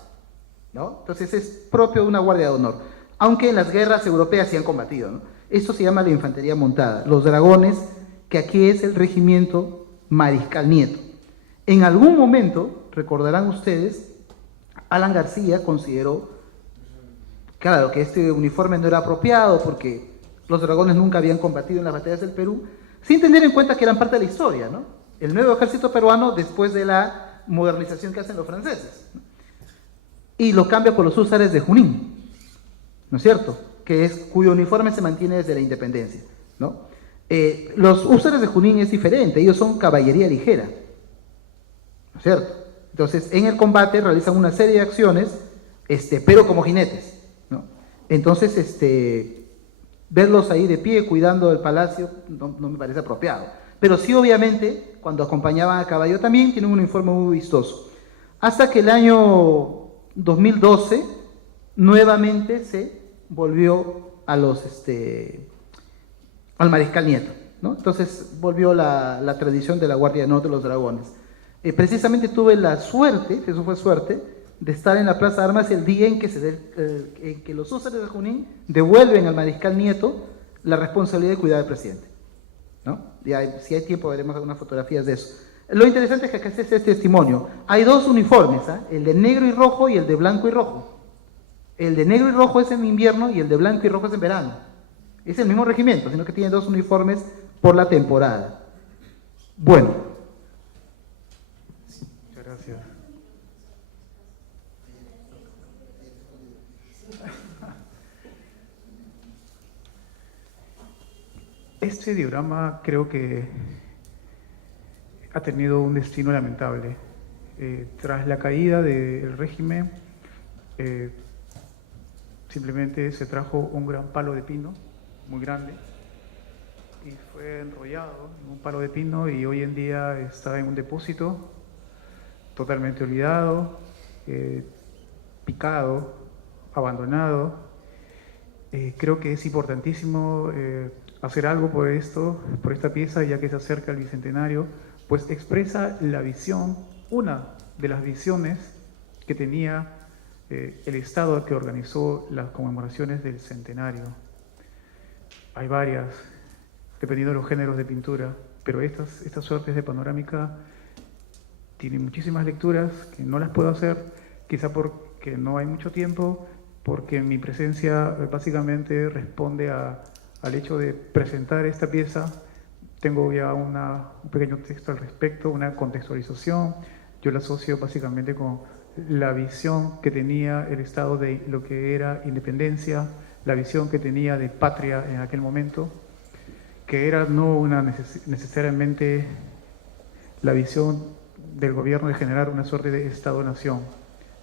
¿no? Entonces es propio de una guardia de honor, aunque en las guerras europeas sí han combatido, ¿no? Esto se llama la infantería montada, los dragones, que aquí es el regimiento Mariscal Nieto. En algún momento, recordarán ustedes, Alan García consideró, claro, que este uniforme no era apropiado porque los dragones nunca habían combatido en las batallas del Perú, sin tener en cuenta que eran parte de la historia, ¿no? El nuevo ejército peruano después de la modernización que hacen los franceses, ¿no? Y lo cambia por los húsares de Junín, ¿no es cierto? Cuyo uniforme se mantiene desde la independencia, ¿no? Los húsares de Junín es diferente, ellos son caballería ligera, ¿no es cierto? Entonces, en el combate realizan una serie de acciones, pero como jinetes, ¿no? Entonces, verlos ahí de pie cuidando el palacio no me parece apropiado. Pero sí, obviamente, cuando acompañaban a caballo también tienen un uniforme muy vistoso. Hasta que el año 2012, nuevamente se volvió al Mariscal Nieto, ¿no? Entonces volvió la tradición de la Guardia de Honor de los Dragones. Precisamente tuve la suerte, eso fue suerte, de estar en la Plaza de Armas el día en que los húsares de Junín devuelven al Mariscal Nieto la responsabilidad de cuidar al presidente, ¿no? Si hay tiempo veremos algunas fotografías de eso. Lo interesante es que acá está este testimonio. Hay dos uniformes, ¿ah? El de negro y rojo y el de blanco y rojo. El de negro y rojo es en invierno y el de blanco y rojo es en verano. Es el mismo regimiento, sino que tiene dos uniformes por la temporada. Bueno. Muchas gracias. Este diorama creo que ha tenido un destino lamentable. Tras la caída del régimen, simplemente se trajo un gran palo de pino, muy grande, y fue enrollado en un palo de pino y hoy en día está en un depósito totalmente olvidado, picado, abandonado. Creo que es importantísimo hacer algo por esto, por esta pieza, ya que se acerca el bicentenario, pues expresa la visión, una de las visiones que tenía el Estado que organizó las conmemoraciones del centenario. Hay varias, dependiendo de los géneros de pintura, pero estas suertes de panorámica tienen muchísimas lecturas que no las puedo hacer, quizá porque no hay mucho tiempo, porque mi presencia básicamente responde al hecho de presentar esta pieza. Tengo ya un pequeño texto al respecto, una contextualización. Yo la asocio básicamente con la visión que tenía el Estado de lo que era independencia, la visión que tenía de patria en aquel momento, que era no necesariamente la visión del gobierno de generar una suerte de Estado-nación.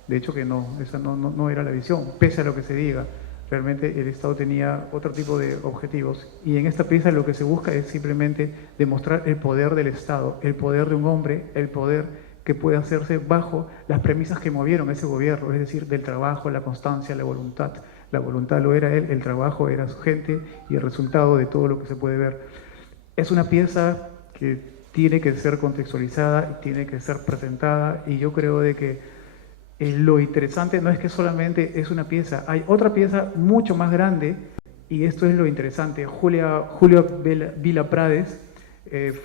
De hecho que no, esa no era la visión, pese a lo que se diga. Realmente el Estado tenía otro tipo de objetivos y en esta pieza lo que se busca es simplemente demostrar el poder del Estado, el poder de un hombre, el poder que puede hacerse bajo las premisas que movieron ese gobierno, es decir, del trabajo, la constancia, la voluntad. La voluntad lo era él, el trabajo era su gente y el resultado de todo lo que se puede ver. Es una pieza que tiene que ser contextualizada y tiene que ser presentada y yo creo de que lo interesante no es que solamente es una pieza, hay otra pieza mucho más grande y esto es lo interesante. Julio Vila Prades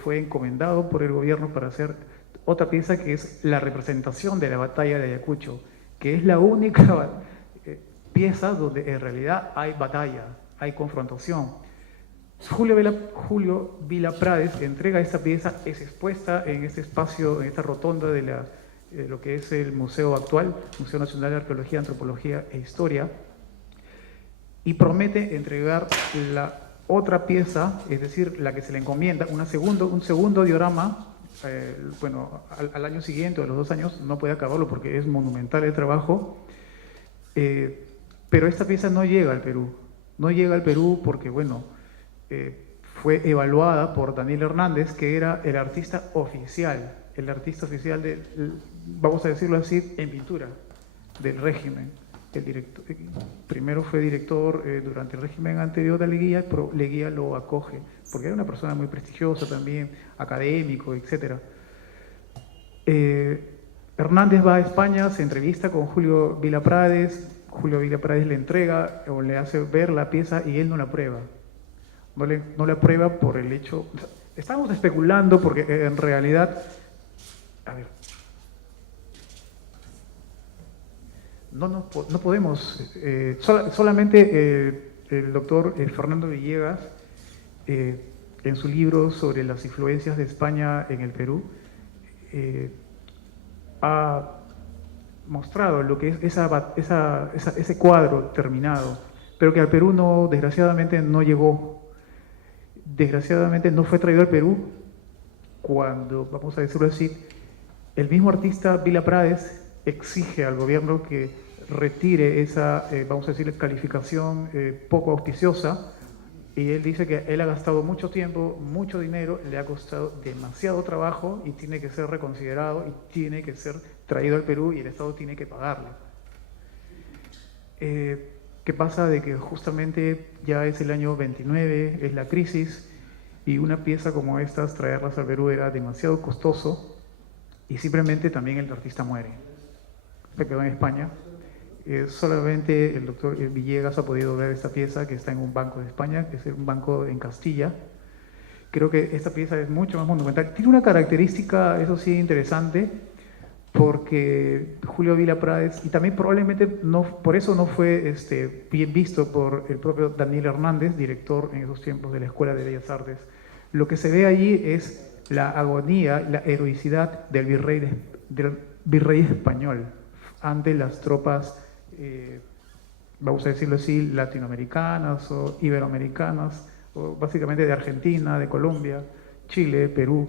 fue encomendado por el gobierno para hacer otra pieza que es la representación de la batalla de Ayacucho, que es la única pieza donde en realidad hay batalla, hay confrontación. Julio Vila Prades entrega esta pieza, es expuesta en este espacio, en esta rotonda de lo que es el museo actual, Museo Nacional de Arqueología, Antropología e Historia, y promete entregar la otra pieza, es decir, la que se le encomienda, un segundo diorama, bueno, al año siguiente o a los 2 años, no puede acabarlo porque es monumental el trabajo, pero esta pieza no llega al Perú. No llega al Perú porque, bueno, fue evaluada por Daniel Hernández, que era el artista oficial vamos a decirlo así, en pintura del régimen. El director, primero fue director durante el régimen anterior de Leguía, pero Leguía lo acoge, porque era una persona muy prestigiosa también, académico, etc. Hernández va a España, se entrevista con Julio Vila Prades le entrega o le hace ver la pieza y él no la aprueba. No la aprueba por el hecho... Estamos especulando porque en realidad... A ver, no podemos, solamente el doctor Fernando Villegas, en su libro sobre las influencias de España en el Perú, ha mostrado lo que es ese cuadro terminado, pero que al Perú desgraciadamente no llegó. Desgraciadamente no fue traído al Perú cuando, vamos a decirlo así, el mismo artista Vila Prades exige al gobierno que retire esa, vamos a decir, calificación poco auspiciosa, y él dice que él ha gastado mucho tiempo, mucho dinero, le ha costado demasiado trabajo y tiene que ser reconsiderado y tiene que ser traído al Perú y el Estado tiene que pagarlo. ¿Qué pasa? De que justamente ya es el año 29, es la crisis, y una pieza como estas, traerlas al Perú era demasiado costoso, y simplemente también el artista muere. Se quedó en España. Solamente el doctor Villegas ha podido ver esta pieza que está en un banco de España, que es un banco en Castilla, creo que esta pieza es mucho más monumental. Tiene una característica, eso sí, interesante, porque Julio Vila Prades, y también probablemente no, por eso no fue bien visto por el propio Daniel Hernández, director en esos tiempos de la Escuela de Bellas Artes. Lo que se ve allí es la agonía, la heroicidad del virrey español ante las tropas, vamos a decirlo así, latinoamericanas o iberoamericanas, o básicamente de Argentina, de Colombia, Chile, Perú.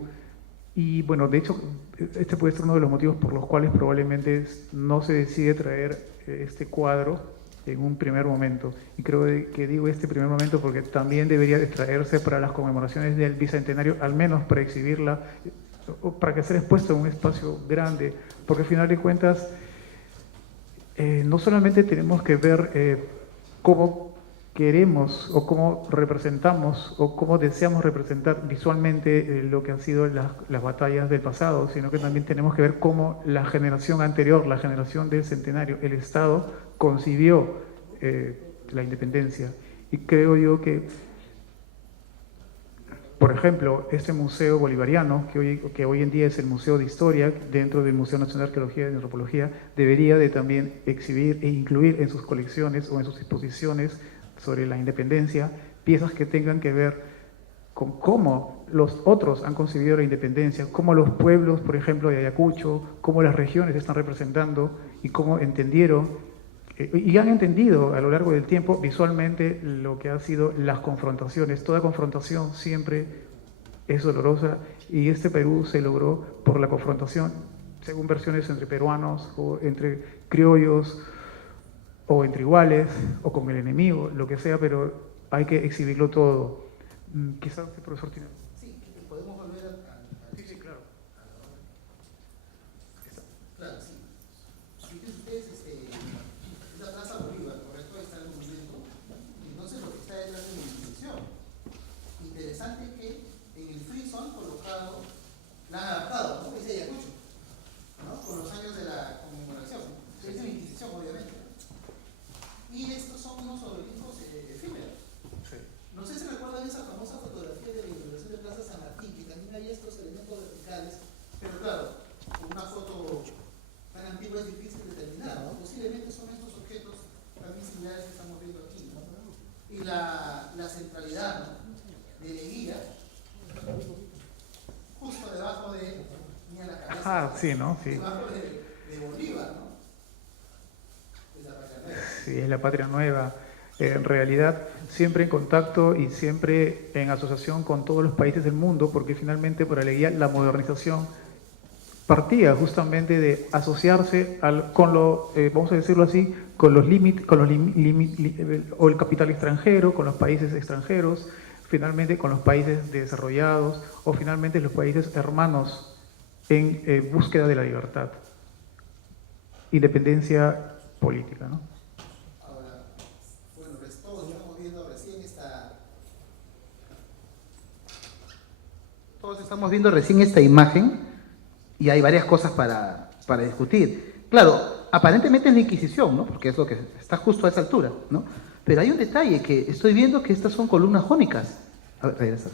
Y bueno, de hecho, este puede ser uno de los motivos por los cuales probablemente no se decide traer este cuadro en un primer momento. Y creo que digo este primer momento porque también debería de traerse para las conmemoraciones del Bicentenario, al menos para exhibirla, o para que sea expuesto en un espacio grande, porque al final de cuentas, no solamente tenemos que ver cómo queremos o cómo representamos o cómo deseamos representar visualmente lo que han sido las batallas del pasado, sino que también tenemos que ver cómo la generación anterior, la generación del centenario, el Estado, concibió la independencia. Y creo yo que, por ejemplo, este museo bolivariano, que hoy en día es el Museo de Historia, dentro del Museo Nacional de Arqueología y Antropología, debería de también exhibir e incluir en sus colecciones o en sus exposiciones sobre la independencia piezas que tengan que ver con cómo los otros han concebido la independencia, cómo los pueblos, por ejemplo, de Ayacucho, cómo las regiones se están representando y cómo entendieron y han entendido a lo largo del tiempo visualmente lo que han sido las confrontaciones. Toda confrontación siempre es dolorosa y este Perú se logró por la confrontación, según versiones entre peruanos o entre criollos o entre iguales o con el enemigo, lo que sea, pero hay que exhibirlo todo. Quizás el profesor tiene... Sí, podemos volver a... Sí, sí, claro. Claro, sí. Fíjense ustedes, es la Plaza Bolívar, correcto, ahí está el monumento, y entonces lo que está detrás de la institución. Interesante que en el friso han colocado, la han adaptado, ¿no? Dice Ayacucho, ¿no? Con los años de la conmemoración. Es de la Inquisición, obviamente. Y estos son unos obeliscos efímeros. Sí. No sé si recuerdan esa famosa fotografía de la inauguración de Plaza San Martín, que también hay estos elementos verticales, pero claro, con una foto tan antigua es difícil determinar, ¿no? Posiblemente son estos objetos también similares que estamos viendo aquí, ¿no? Y la centralidad, ¿no?, de Leguía, justo debajo de, mira la cabeza, Sí, ¿no? Sí. debajo de Bolívar, ¿no? Sí, es la patria nueva. En realidad, siempre en contacto y siempre en asociación con todos los países del mundo, porque finalmente para Leguía la modernización partía justamente de asociarse con lo, vamos a decirlo así, con los límites, o el capital extranjero, con los países extranjeros, finalmente con los países desarrollados o finalmente los países hermanos en búsqueda de la libertad, independencia política, ¿no? Todos estamos viendo recién esta imagen y hay varias cosas para discutir. Claro, aparentemente es la Inquisición, ¿no? Porque es lo que está justo a esa altura, ¿no? Pero hay un detalle que estoy viendo que estas son columnas jónicas. A ver, regresa.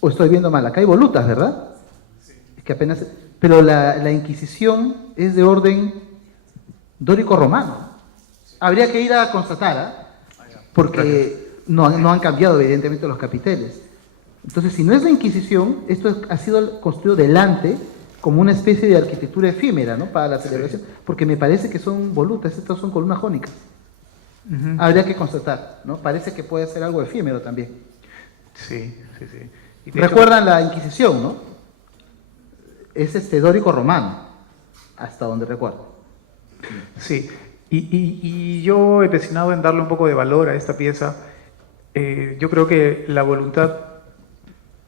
O estoy viendo mal, acá hay volutas, ¿verdad? Sí. Es que apenas... Pero la Inquisición es de orden dórico-romano. Habría que ir a constatar, porque no han cambiado evidentemente los capiteles. Entonces, si no es la Inquisición, esto ha sido construido delante como una especie de arquitectura efímera, ¿no?, para la celebración, porque me parece que son volutas, estas son columnas jónicas. Habría que constatar, ¿no? Parece que puede ser algo efímero también. Sí. Y recuerdan la Inquisición, ¿no? Es dórico-romano, hasta donde recuerdo. Sí, y yo he empecinado en darle un poco de valor a esta pieza. Yo creo que la voluntad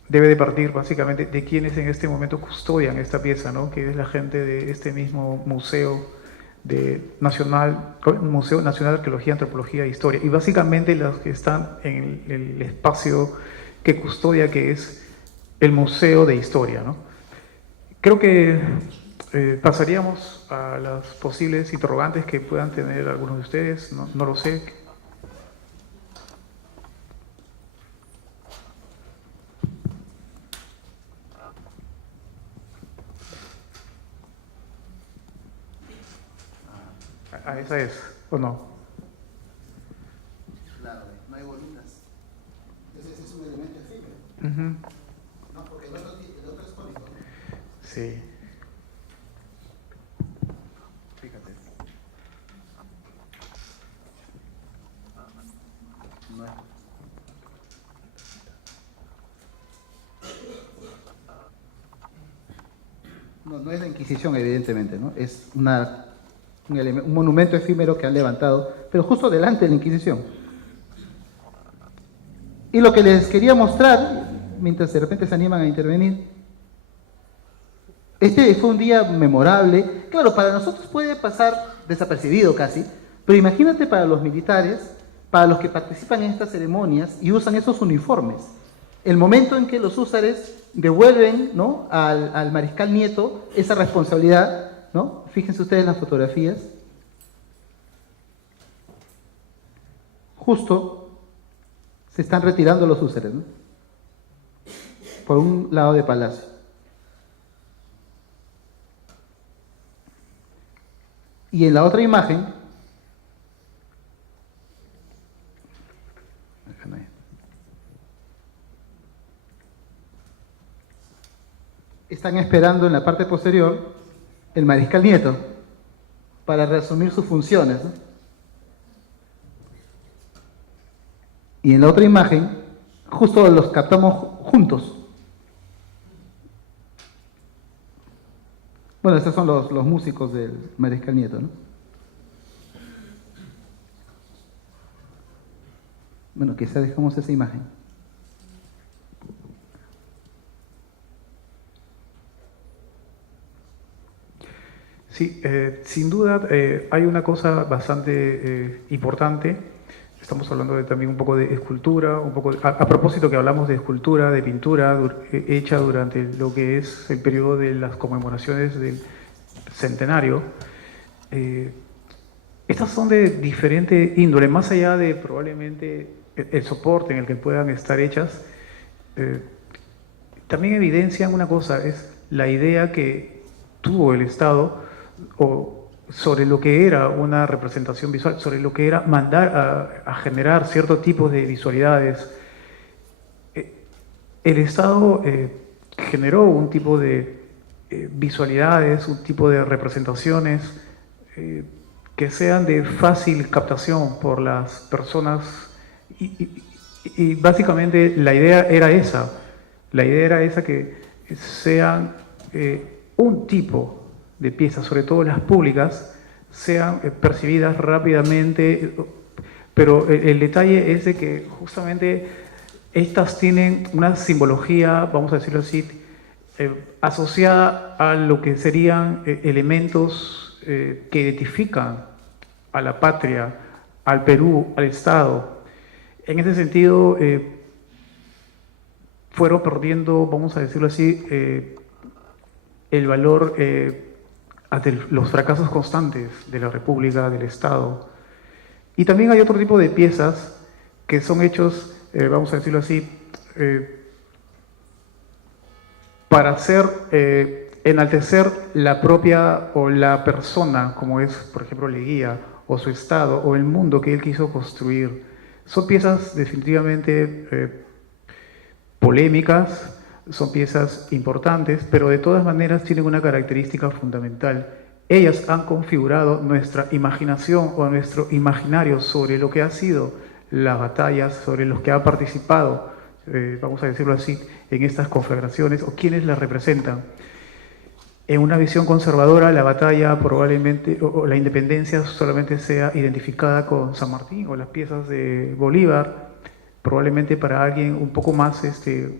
debe de partir básicamente de quienes en este momento custodian esta pieza, ¿no?, que es la gente de este mismo Museo Nacional de Arqueología, Antropología e Historia, y básicamente los que están en el espacio que custodia, que es el Museo de Historia, ¿no? Creo que pasaríamos a las posibles interrogantes que puedan tener algunos de ustedes, no lo sé. Ah, esa es, ¿o no? Claro, no hay bolitas. Ese es un elemento efímero. Ujú. No, porque el otro es cónico. Sí. Fíjate. No es. No es la Inquisición, evidentemente, ¿no? Es un monumento efímero que han levantado, pero justo delante de la Inquisición. Y lo que les quería mostrar, mientras de repente se animan a intervenir, este fue un día memorable. Claro, para nosotros puede pasar desapercibido casi, pero imagínate para los militares, para los que participan en estas ceremonias y usan esos uniformes. El momento en que los húsares devuelven, ¿no?, al mariscal Nieto esa responsabilidad, ¿no? Fíjense ustedes las fotografías. Justo se están retirando los húsares, ¿no?, por un lado de Palacio. Y en la otra imagen, están esperando en la parte posterior el mariscal Nieto para reasumir sus funciones, ¿no? Y en la otra imagen, justo los captamos juntos. Bueno, estos son los músicos del mariscal Nieto, ¿no? Bueno, quizá dejamos esa imagen. Sí, sin duda hay una cosa bastante importante. Estamos hablando también un poco de escultura, a propósito que hablamos de escultura, de pintura hecha durante lo que es el periodo de las conmemoraciones del centenario. Estas son de diferente índole, más allá de probablemente el soporte en el que puedan estar hechas. También evidencian una cosa, es la idea que tuvo el Estado sobre lo que era una representación visual, sobre lo que era mandar a generar ciertos tipos de visualidades. El Estado generó un tipo de visualidades, un tipo de representaciones que sean de fácil captación por las personas y básicamente la idea era esa que sean un tipo de piezas, sobre todo las públicas, sean percibidas rápidamente, pero el detalle es de que justamente estas tienen una simbología, vamos a decirlo así, asociada a lo que serían elementos que identifican a la patria, al Perú, al Estado. En ese sentido, fueron perdiendo, vamos a decirlo así, el valor ante los fracasos constantes de la República, del Estado. Y también hay otro tipo de piezas que son hechos, vamos a decirlo así, para hacer, enaltecer la propia o la persona, como es, por ejemplo, Leguía, o su Estado, o el mundo que él quiso construir. Son piezas definitivamente polémicas, son piezas importantes, pero de todas maneras tienen una característica fundamental. Ellas han configurado nuestra imaginación o nuestro imaginario sobre lo que han sido las batallas, sobre los que han participado, vamos a decirlo así, en estas conflagraciones o quienes las representan. En una visión conservadora, la batalla probablemente, o la independencia solamente sea identificada con San Martín o las piezas de Bolívar. Probablemente para alguien un poco más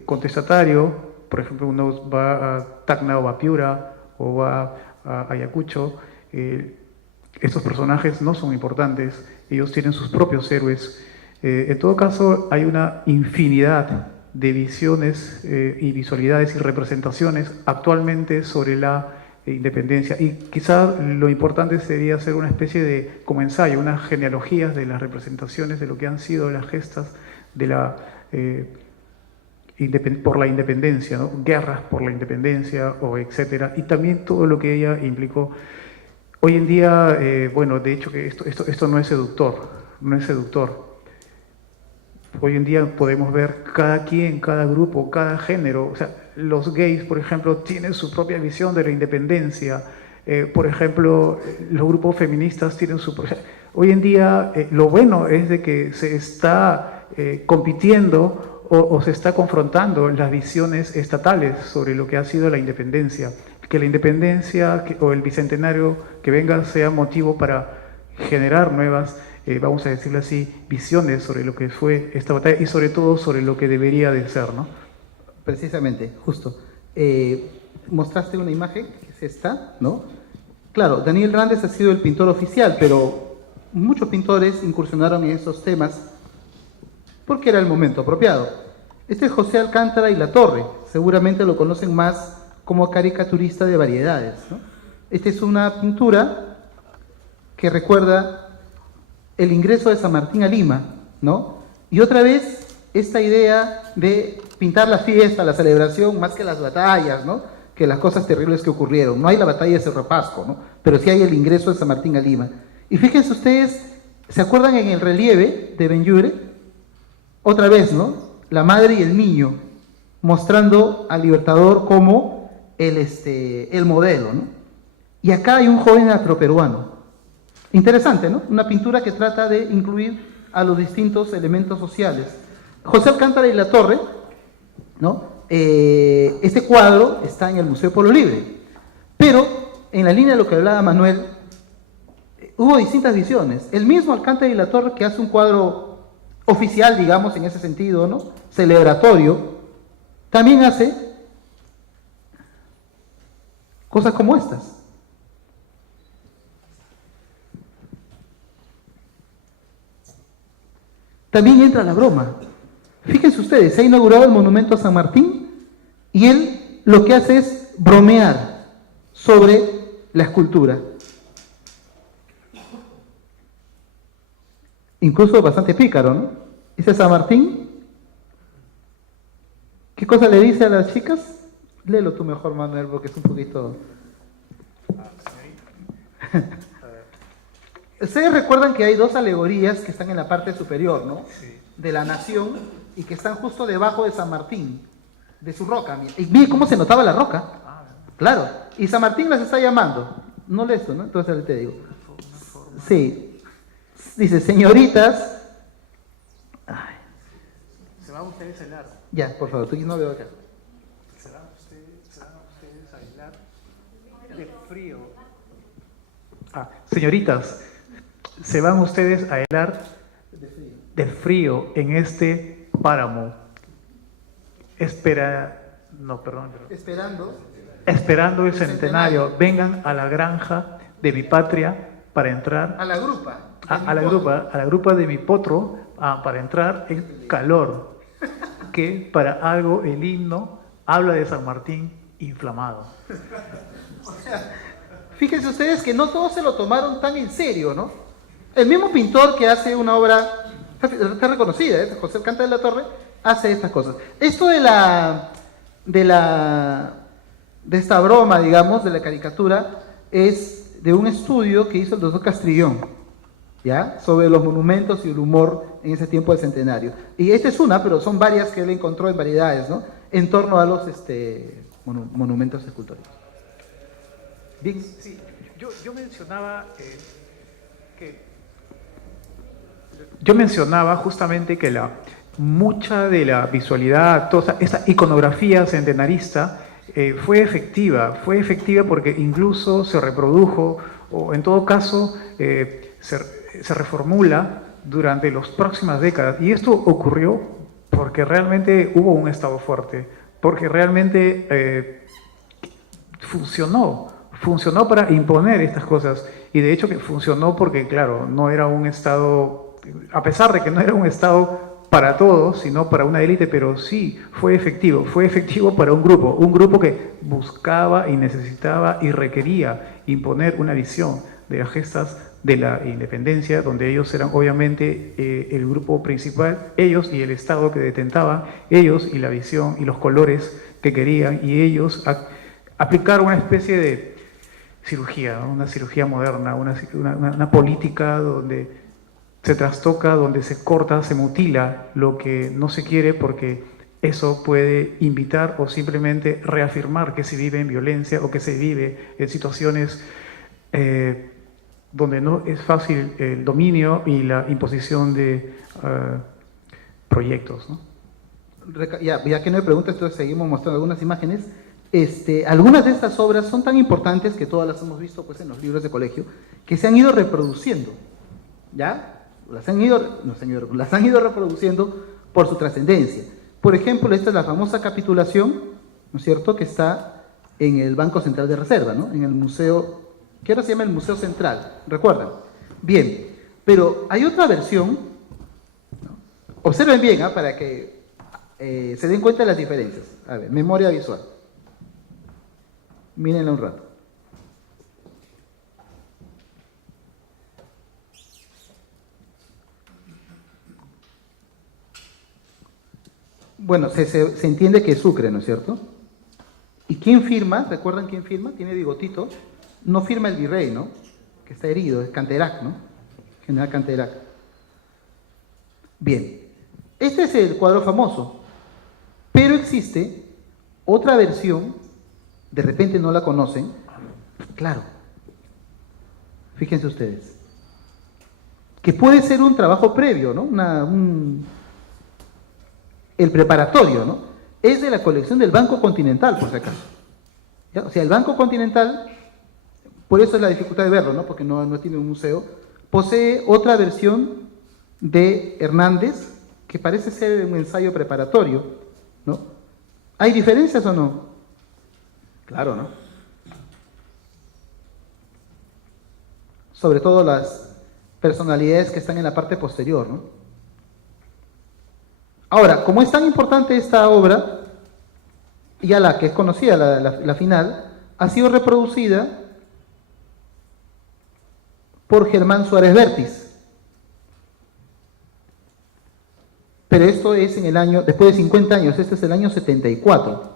contestatario, por ejemplo, uno va a Tacna o a Piura o va a Ayacucho, estos personajes no son importantes, ellos tienen sus propios héroes. En todo caso, hay una infinidad de visiones y visualidades y representaciones actualmente sobre la independencia. Y quizá lo importante sería hacer una especie de, como ensayo, unas genealogías de las representaciones de lo que han sido las gestas de la, por la independencia, ¿no? Guerras por la independencia, o etcétera, y también todo lo que ella implicó. Hoy en día, bueno, de hecho que esto no es seductor, no es seductor. Hoy en día podemos ver cada quien, cada grupo, cada género. O sea, los gays, por ejemplo, tienen su propia visión de la independencia. Por ejemplo, los grupos feministas tienen su propia... Hoy en día lo bueno es de que se está compitiendo o se está confrontando las visiones estatales sobre lo que ha sido la independencia. Que la independencia o el bicentenario que venga sea motivo para generar nuevas, vamos a decirlo así, visiones sobre lo que fue esta batalla y sobre todo sobre lo que debería de ser, ¿no? Precisamente, justo. Mostraste una imagen, que es esta, ¿no? Claro, Daniel Randes ha sido el pintor oficial, pero muchos pintores incursionaron en esos temas porque era el momento apropiado. Este es José Alcántara y Latorre, seguramente lo conocen más como caricaturista de variedades, ¿no? Esta es una pintura que recuerda el ingreso de San Martín a Lima, ¿no? Y otra vez esta idea de pintar la fiesta, la celebración, más que las batallas, ¿no? Que las cosas terribles que ocurrieron. No hay la batalla de Cerro Pasco, ¿no? Pero sí hay el ingreso de San Martín a Lima. Y fíjense ustedes, ¿se acuerdan en el relieve de Benlliure? Otra vez, ¿no? La madre y el niño, mostrando al Libertador como el modelo, ¿no? Y acá hay un joven afroperuano. Interesante, ¿no? Una pintura que trata de incluir a los distintos elementos sociales. José Alcántara y Latorre, ¿no? Este cuadro está en el Museo Pueblo Libre, pero en la línea de lo que hablaba Manuel, hubo distintas visiones. El mismo Alcántara y Latorre, que hace un cuadro oficial, digamos, en ese sentido, ¿no? Celebratorio, también hace cosas como estas. También entra la broma. Fíjense ustedes, se ha inaugurado el monumento a San Martín y él lo que hace es bromear sobre la escultura. Incluso bastante pícaro, ¿no? Dice San Martín. ¿Qué cosa le dice a las chicas? Léelo tú mejor, Manuel, porque es un poquito... Ustedes recuerdan que hay dos alegorías que están en la parte superior, ¿no? Sí. De la nación y que están justo debajo de San Martín, de su roca. Y miren cómo se notaba la roca. Claro. Y San Martín las está llamando. No lees esto, ¿no? Entonces te digo. Sí. Dice, señoritas... Ay. Se van ustedes a hilar. Ya, por favor, tú no veo acá. Se van ustedes a hilar de frío. Señoritas, se van ustedes a helar de frío en este páramo. Esperando el centenario. Vengan a la granja de mi patria para entrar. A la grupa. A la grupa de mi potro para entrar en calor. Que para algo el himno habla de San Martín inflamado. Fíjense ustedes que no todos se lo tomaron tan en serio, ¿no? El mismo pintor que hace una obra, está reconocida, José Alcántara de Latorre, hace estas cosas. Esto de esta broma, digamos, de la caricatura, es de un estudio que hizo el doctor Castrillón, ¿ya? Sobre los monumentos y el humor en ese tiempo del centenario. Y esta es una, pero son varias que él encontró en variedades, ¿no? En torno a los monumentos escultóricos. Bien. Sí, yo mencionaba justamente que mucha de la visualidad, toda esa iconografía centenarista fue efectiva porque incluso se reprodujo o en todo caso se reformula durante las próximas décadas. Y esto ocurrió porque realmente hubo un Estado fuerte, porque realmente funcionó para imponer estas cosas, y de hecho que funcionó porque, claro, no era un Estado, a pesar de que no era un Estado para todos, sino para una élite, pero sí fue efectivo para un grupo que buscaba y necesitaba y requería imponer una visión de las gestas de la independencia, donde ellos eran obviamente el grupo principal, ellos y el Estado que detentaban, ellos y la visión y los colores que querían, y ellos aplicar una especie de cirugía, ¿no? Una cirugía moderna, una política donde se trastoca, donde se corta, se mutila lo que no se quiere, porque eso puede invitar o simplemente reafirmar que se vive en violencia o que se vive en situaciones donde no es fácil el dominio y la imposición de proyectos, ¿no? Ya que no hay preguntas, entonces seguimos mostrando algunas imágenes. Algunas de estas obras son tan importantes que todas las hemos visto pues, en los libros de colegio, que se han ido reproduciendo, ¿ya? Las han ido reproduciendo por su trascendencia. Por ejemplo, esta es la famosa capitulación, ¿no es cierto?, que está en el Banco Central de Reserva, ¿no?, en el museo, que ahora se llama el Museo Central, ¿recuerdan? Bien, pero hay otra versión, ¿no? Observen bien, para que se den cuenta de las diferencias. A ver, memoria visual. Mírenla un rato. Bueno, se entiende que es Sucre, ¿no es cierto? ¿Y quién firma? ¿Recuerdan quién firma? Tiene bigotito. No firma el virrey, ¿no? Que está herido, es Canterac, ¿no? General Canterac. Bien, este es el cuadro famoso. Pero existe otra versión, de repente no la conocen, claro, fíjense ustedes, que puede ser un trabajo previo, ¿no? El preparatorio, ¿no? Es de la colección del Banco Continental, por si acaso. ¿Ya? O sea, el Banco Continental, por eso es la dificultad de verlo, ¿no? Porque no tiene un museo, posee otra versión de Hernández, que parece ser un ensayo preparatorio, ¿no? ¿Hay diferencias o no? Claro, ¿no? Sobre todo las personalidades que están en la parte posterior, ¿no? Ahora, como es tan importante esta obra, ya la que es conocida, la final, ha sido reproducida por Germán Suárez Vértiz. Pero esto es en el año, después de 50 años, este es el año 74.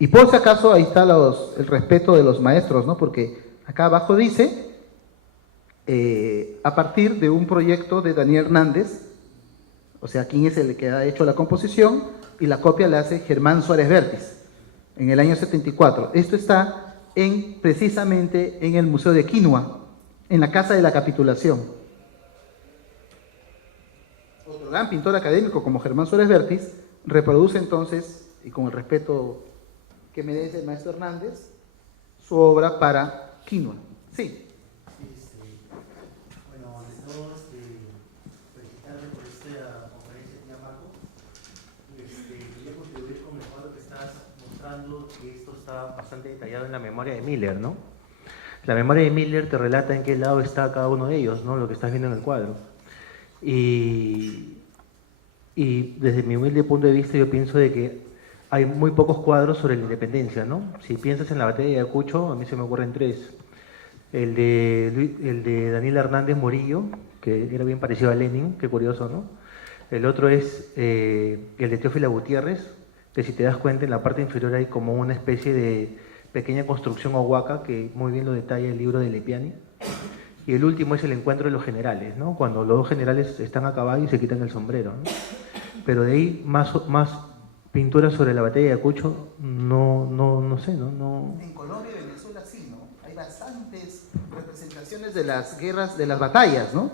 Y por si acaso, ahí está el respeto de los maestros, ¿no? Porque acá abajo dice, a partir de un proyecto de Daniel Hernández, o sea, quién es el que ha hecho la composición, y la copia la hace Germán Suárez Vértiz, en el año 74. Esto está precisamente en el Museo de Quinua, en la Casa de la Capitulación. Otro gran pintor académico como Germán Suárez Vértiz reproduce entonces, y con el respeto que merece el maestro Hernández, su obra para Quinua. Sí. Bueno, deseo felicitarme por esta conferencia que Marco. Quería contribuir con el cuadro que estás mostrando, que esto está bastante detallado en la memoria de Miller, ¿no? La memoria de Miller te relata en qué lado está cada uno de ellos, ¿no? Lo que estás viendo en el cuadro. Y desde mi humilde punto de vista yo pienso de que hay muy pocos cuadros sobre la independencia, ¿no? Si piensas en la batalla de Ayacucho, a mí se me ocurren tres. El de Daniel Hernández Morillo, que era bien parecido a Lenin, qué curioso, ¿no? El otro es el de Teófila Gutiérrez, que si te das cuenta en la parte inferior hay como una especie de pequeña construcción o huaca que muy bien lo detalla el libro de Lepiani. Y el último es el encuentro de los generales, ¿no? Cuando los dos generales están a caballo y se quitan el sombrero, ¿no? Pero de ahí más pinturas sobre la batalla de Ayacucho, no sé, ¿no? En Colombia y Venezuela sí, ¿no? Hay bastantes representaciones de las guerras, de las batallas, ¿no?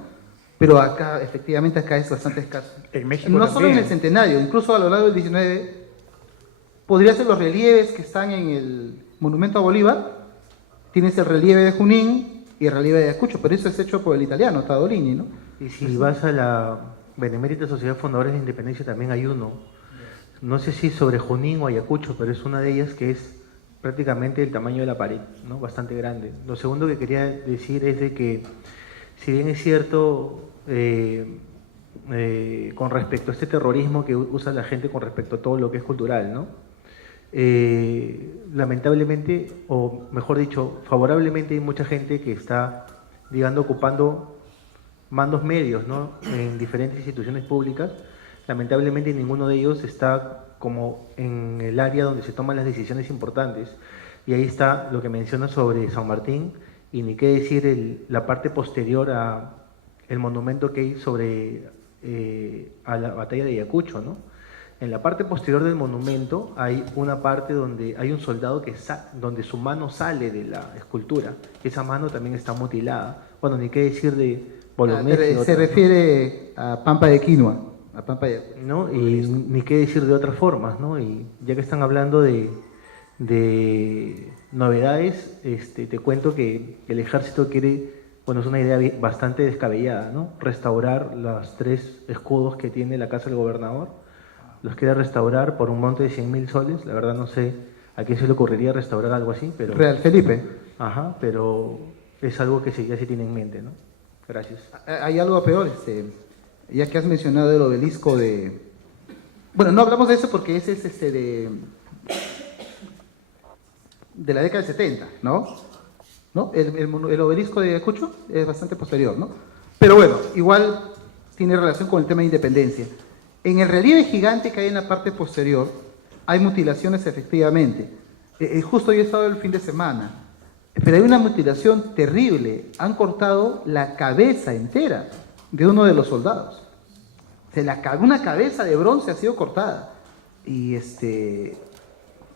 Pero acá, efectivamente, acá es bastante escaso. En México no también. solo en el centenario, incluso a lo largo del 19, podría ser los relieves que están en el Monumento a Bolívar. Tienes el relieve de Junín y el relieve de Ayacucho, pero eso es hecho por el italiano, Tadolini, ¿no? Y si vas a la Benemérita Sociedad de Fundadores de Independencia, también hay uno. No sé si sobre Junín o Ayacucho, pero es una de ellas que es prácticamente el tamaño de la pared, ¿no? Bastante grande. Lo segundo que quería decir es de que, si bien es cierto, con respecto a este terrorismo que usa la gente con respecto a todo lo que es cultural, ¿no? Lamentablemente, o mejor dicho, favorablemente hay mucha gente que está, digamos, ocupando mandos medios, ¿no? En diferentes instituciones públicas. Lamentablemente ninguno de ellos está como en el área donde se toman las decisiones importantes. y ahí está lo que menciona sobre San Martín, y ni qué decir la parte posterior a el monumento que hay sobre a la batalla de Ayacucho, ¿no? En la parte posterior del monumento hay una parte donde hay un soldado donde su mano sale de la escultura. Esa mano también está mutilada. Bueno, ni qué decir de Bolognesi. Se refiere a Pampa de Quinoa. A Pampa de... ¿no? Y ni qué decir de otras formas, ¿no? Y ya que están hablando de novedades, te cuento que el ejército quiere, bueno, es una idea bastante descabellada, ¿no? Restaurar los 3 escudos que tiene la casa del gobernador. Los quiere restaurar por un monte de 100.000 soles. La verdad no sé a quién se le ocurriría restaurar algo así, pero... Real Felipe. Ajá, pero es algo que ya se tiene en mente, ¿no? Gracias. Hay algo peor, ya que has mencionado el obelisco de... Bueno, no hablamos de eso porque ese es de la década del 70, ¿no? El obelisco de Ayacucho es bastante posterior, ¿no? Pero bueno, igual tiene relación con el tema de independencia. En el relieve gigante que hay en la parte posterior, hay mutilaciones efectivamente. Justo yo he estado el fin de semana, pero hay una mutilación terrible. Han cortado la cabeza entera de uno de los soldados. Una cabeza de bronce ha sido cortada. Y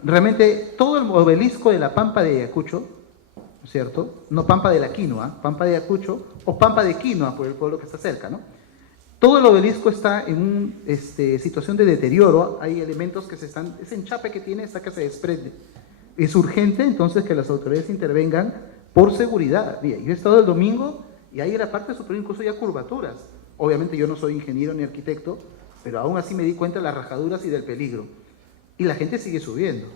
realmente todo el obelisco de la Pampa de Ayacucho, ¿cierto? No Pampa de la Quinoa, Pampa de Ayacucho o Pampa de Quinoa por el pueblo que está cerca, ¿no? Todo el obelisco está en una situación de deterioro. Hay elementos que ese enchape que tiene hasta que se desprende. Es urgente entonces que las autoridades intervengan por seguridad. Mira, yo he estado el domingo y ahí en la parte superior incluso ya curvaturas. Obviamente yo no soy ingeniero ni arquitecto, pero aún así me di cuenta de las rajaduras y del peligro. Y la gente sigue subiendo.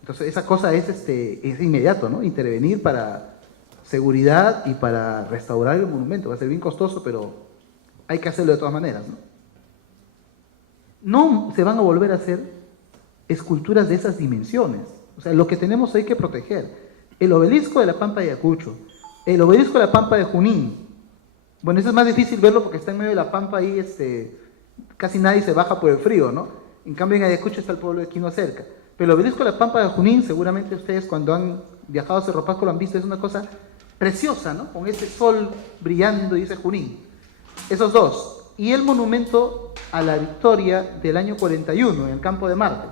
Entonces esa cosa es inmediato, ¿no? Intervenir para seguridad y para restaurar el monumento. Va a ser bien costoso, pero hay que hacerlo de todas maneras, ¿no? No se van a volver a hacer esculturas de esas dimensiones. O sea, lo que tenemos hay que proteger. El obelisco de la Pampa de Ayacucho, el obelisco de la Pampa de Junín. Bueno, eso es más difícil verlo porque está en medio de la Pampa ahí, casi nadie se baja por el frío, ¿no? En cambio en Ayacucho está el pueblo de Quinoa cerca. Pero el obelisco de la Pampa de Junín, seguramente ustedes cuando han viajado a Cerro Pasco lo han visto, es una cosa preciosa, ¿no? Con ese sol brillando y ese Junín. Esos 2. Y el monumento a la victoria del año 41 en el Campo de Marte.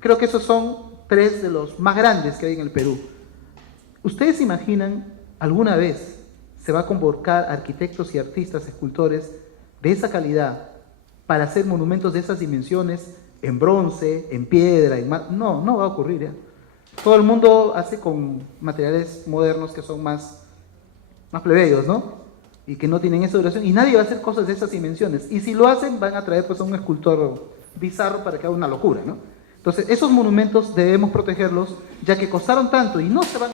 Creo que esos son 3 de los más grandes que hay en el Perú. ¿Ustedes se imaginan alguna vez se va a convocar arquitectos y artistas, escultores de esa calidad para hacer monumentos de esas dimensiones en bronce, en piedra, en mar? No, no va a ocurrir, ¿ya? Todo el mundo hace con materiales modernos que son más plebeyos, ¿no? Y que no tienen esa duración, y nadie va a hacer cosas de esas dimensiones. Y si lo hacen, van a traer pues a un escultor bizarro para que haga una locura, ¿no? Entonces, esos monumentos debemos protegerlos, ya que costaron tanto y no se van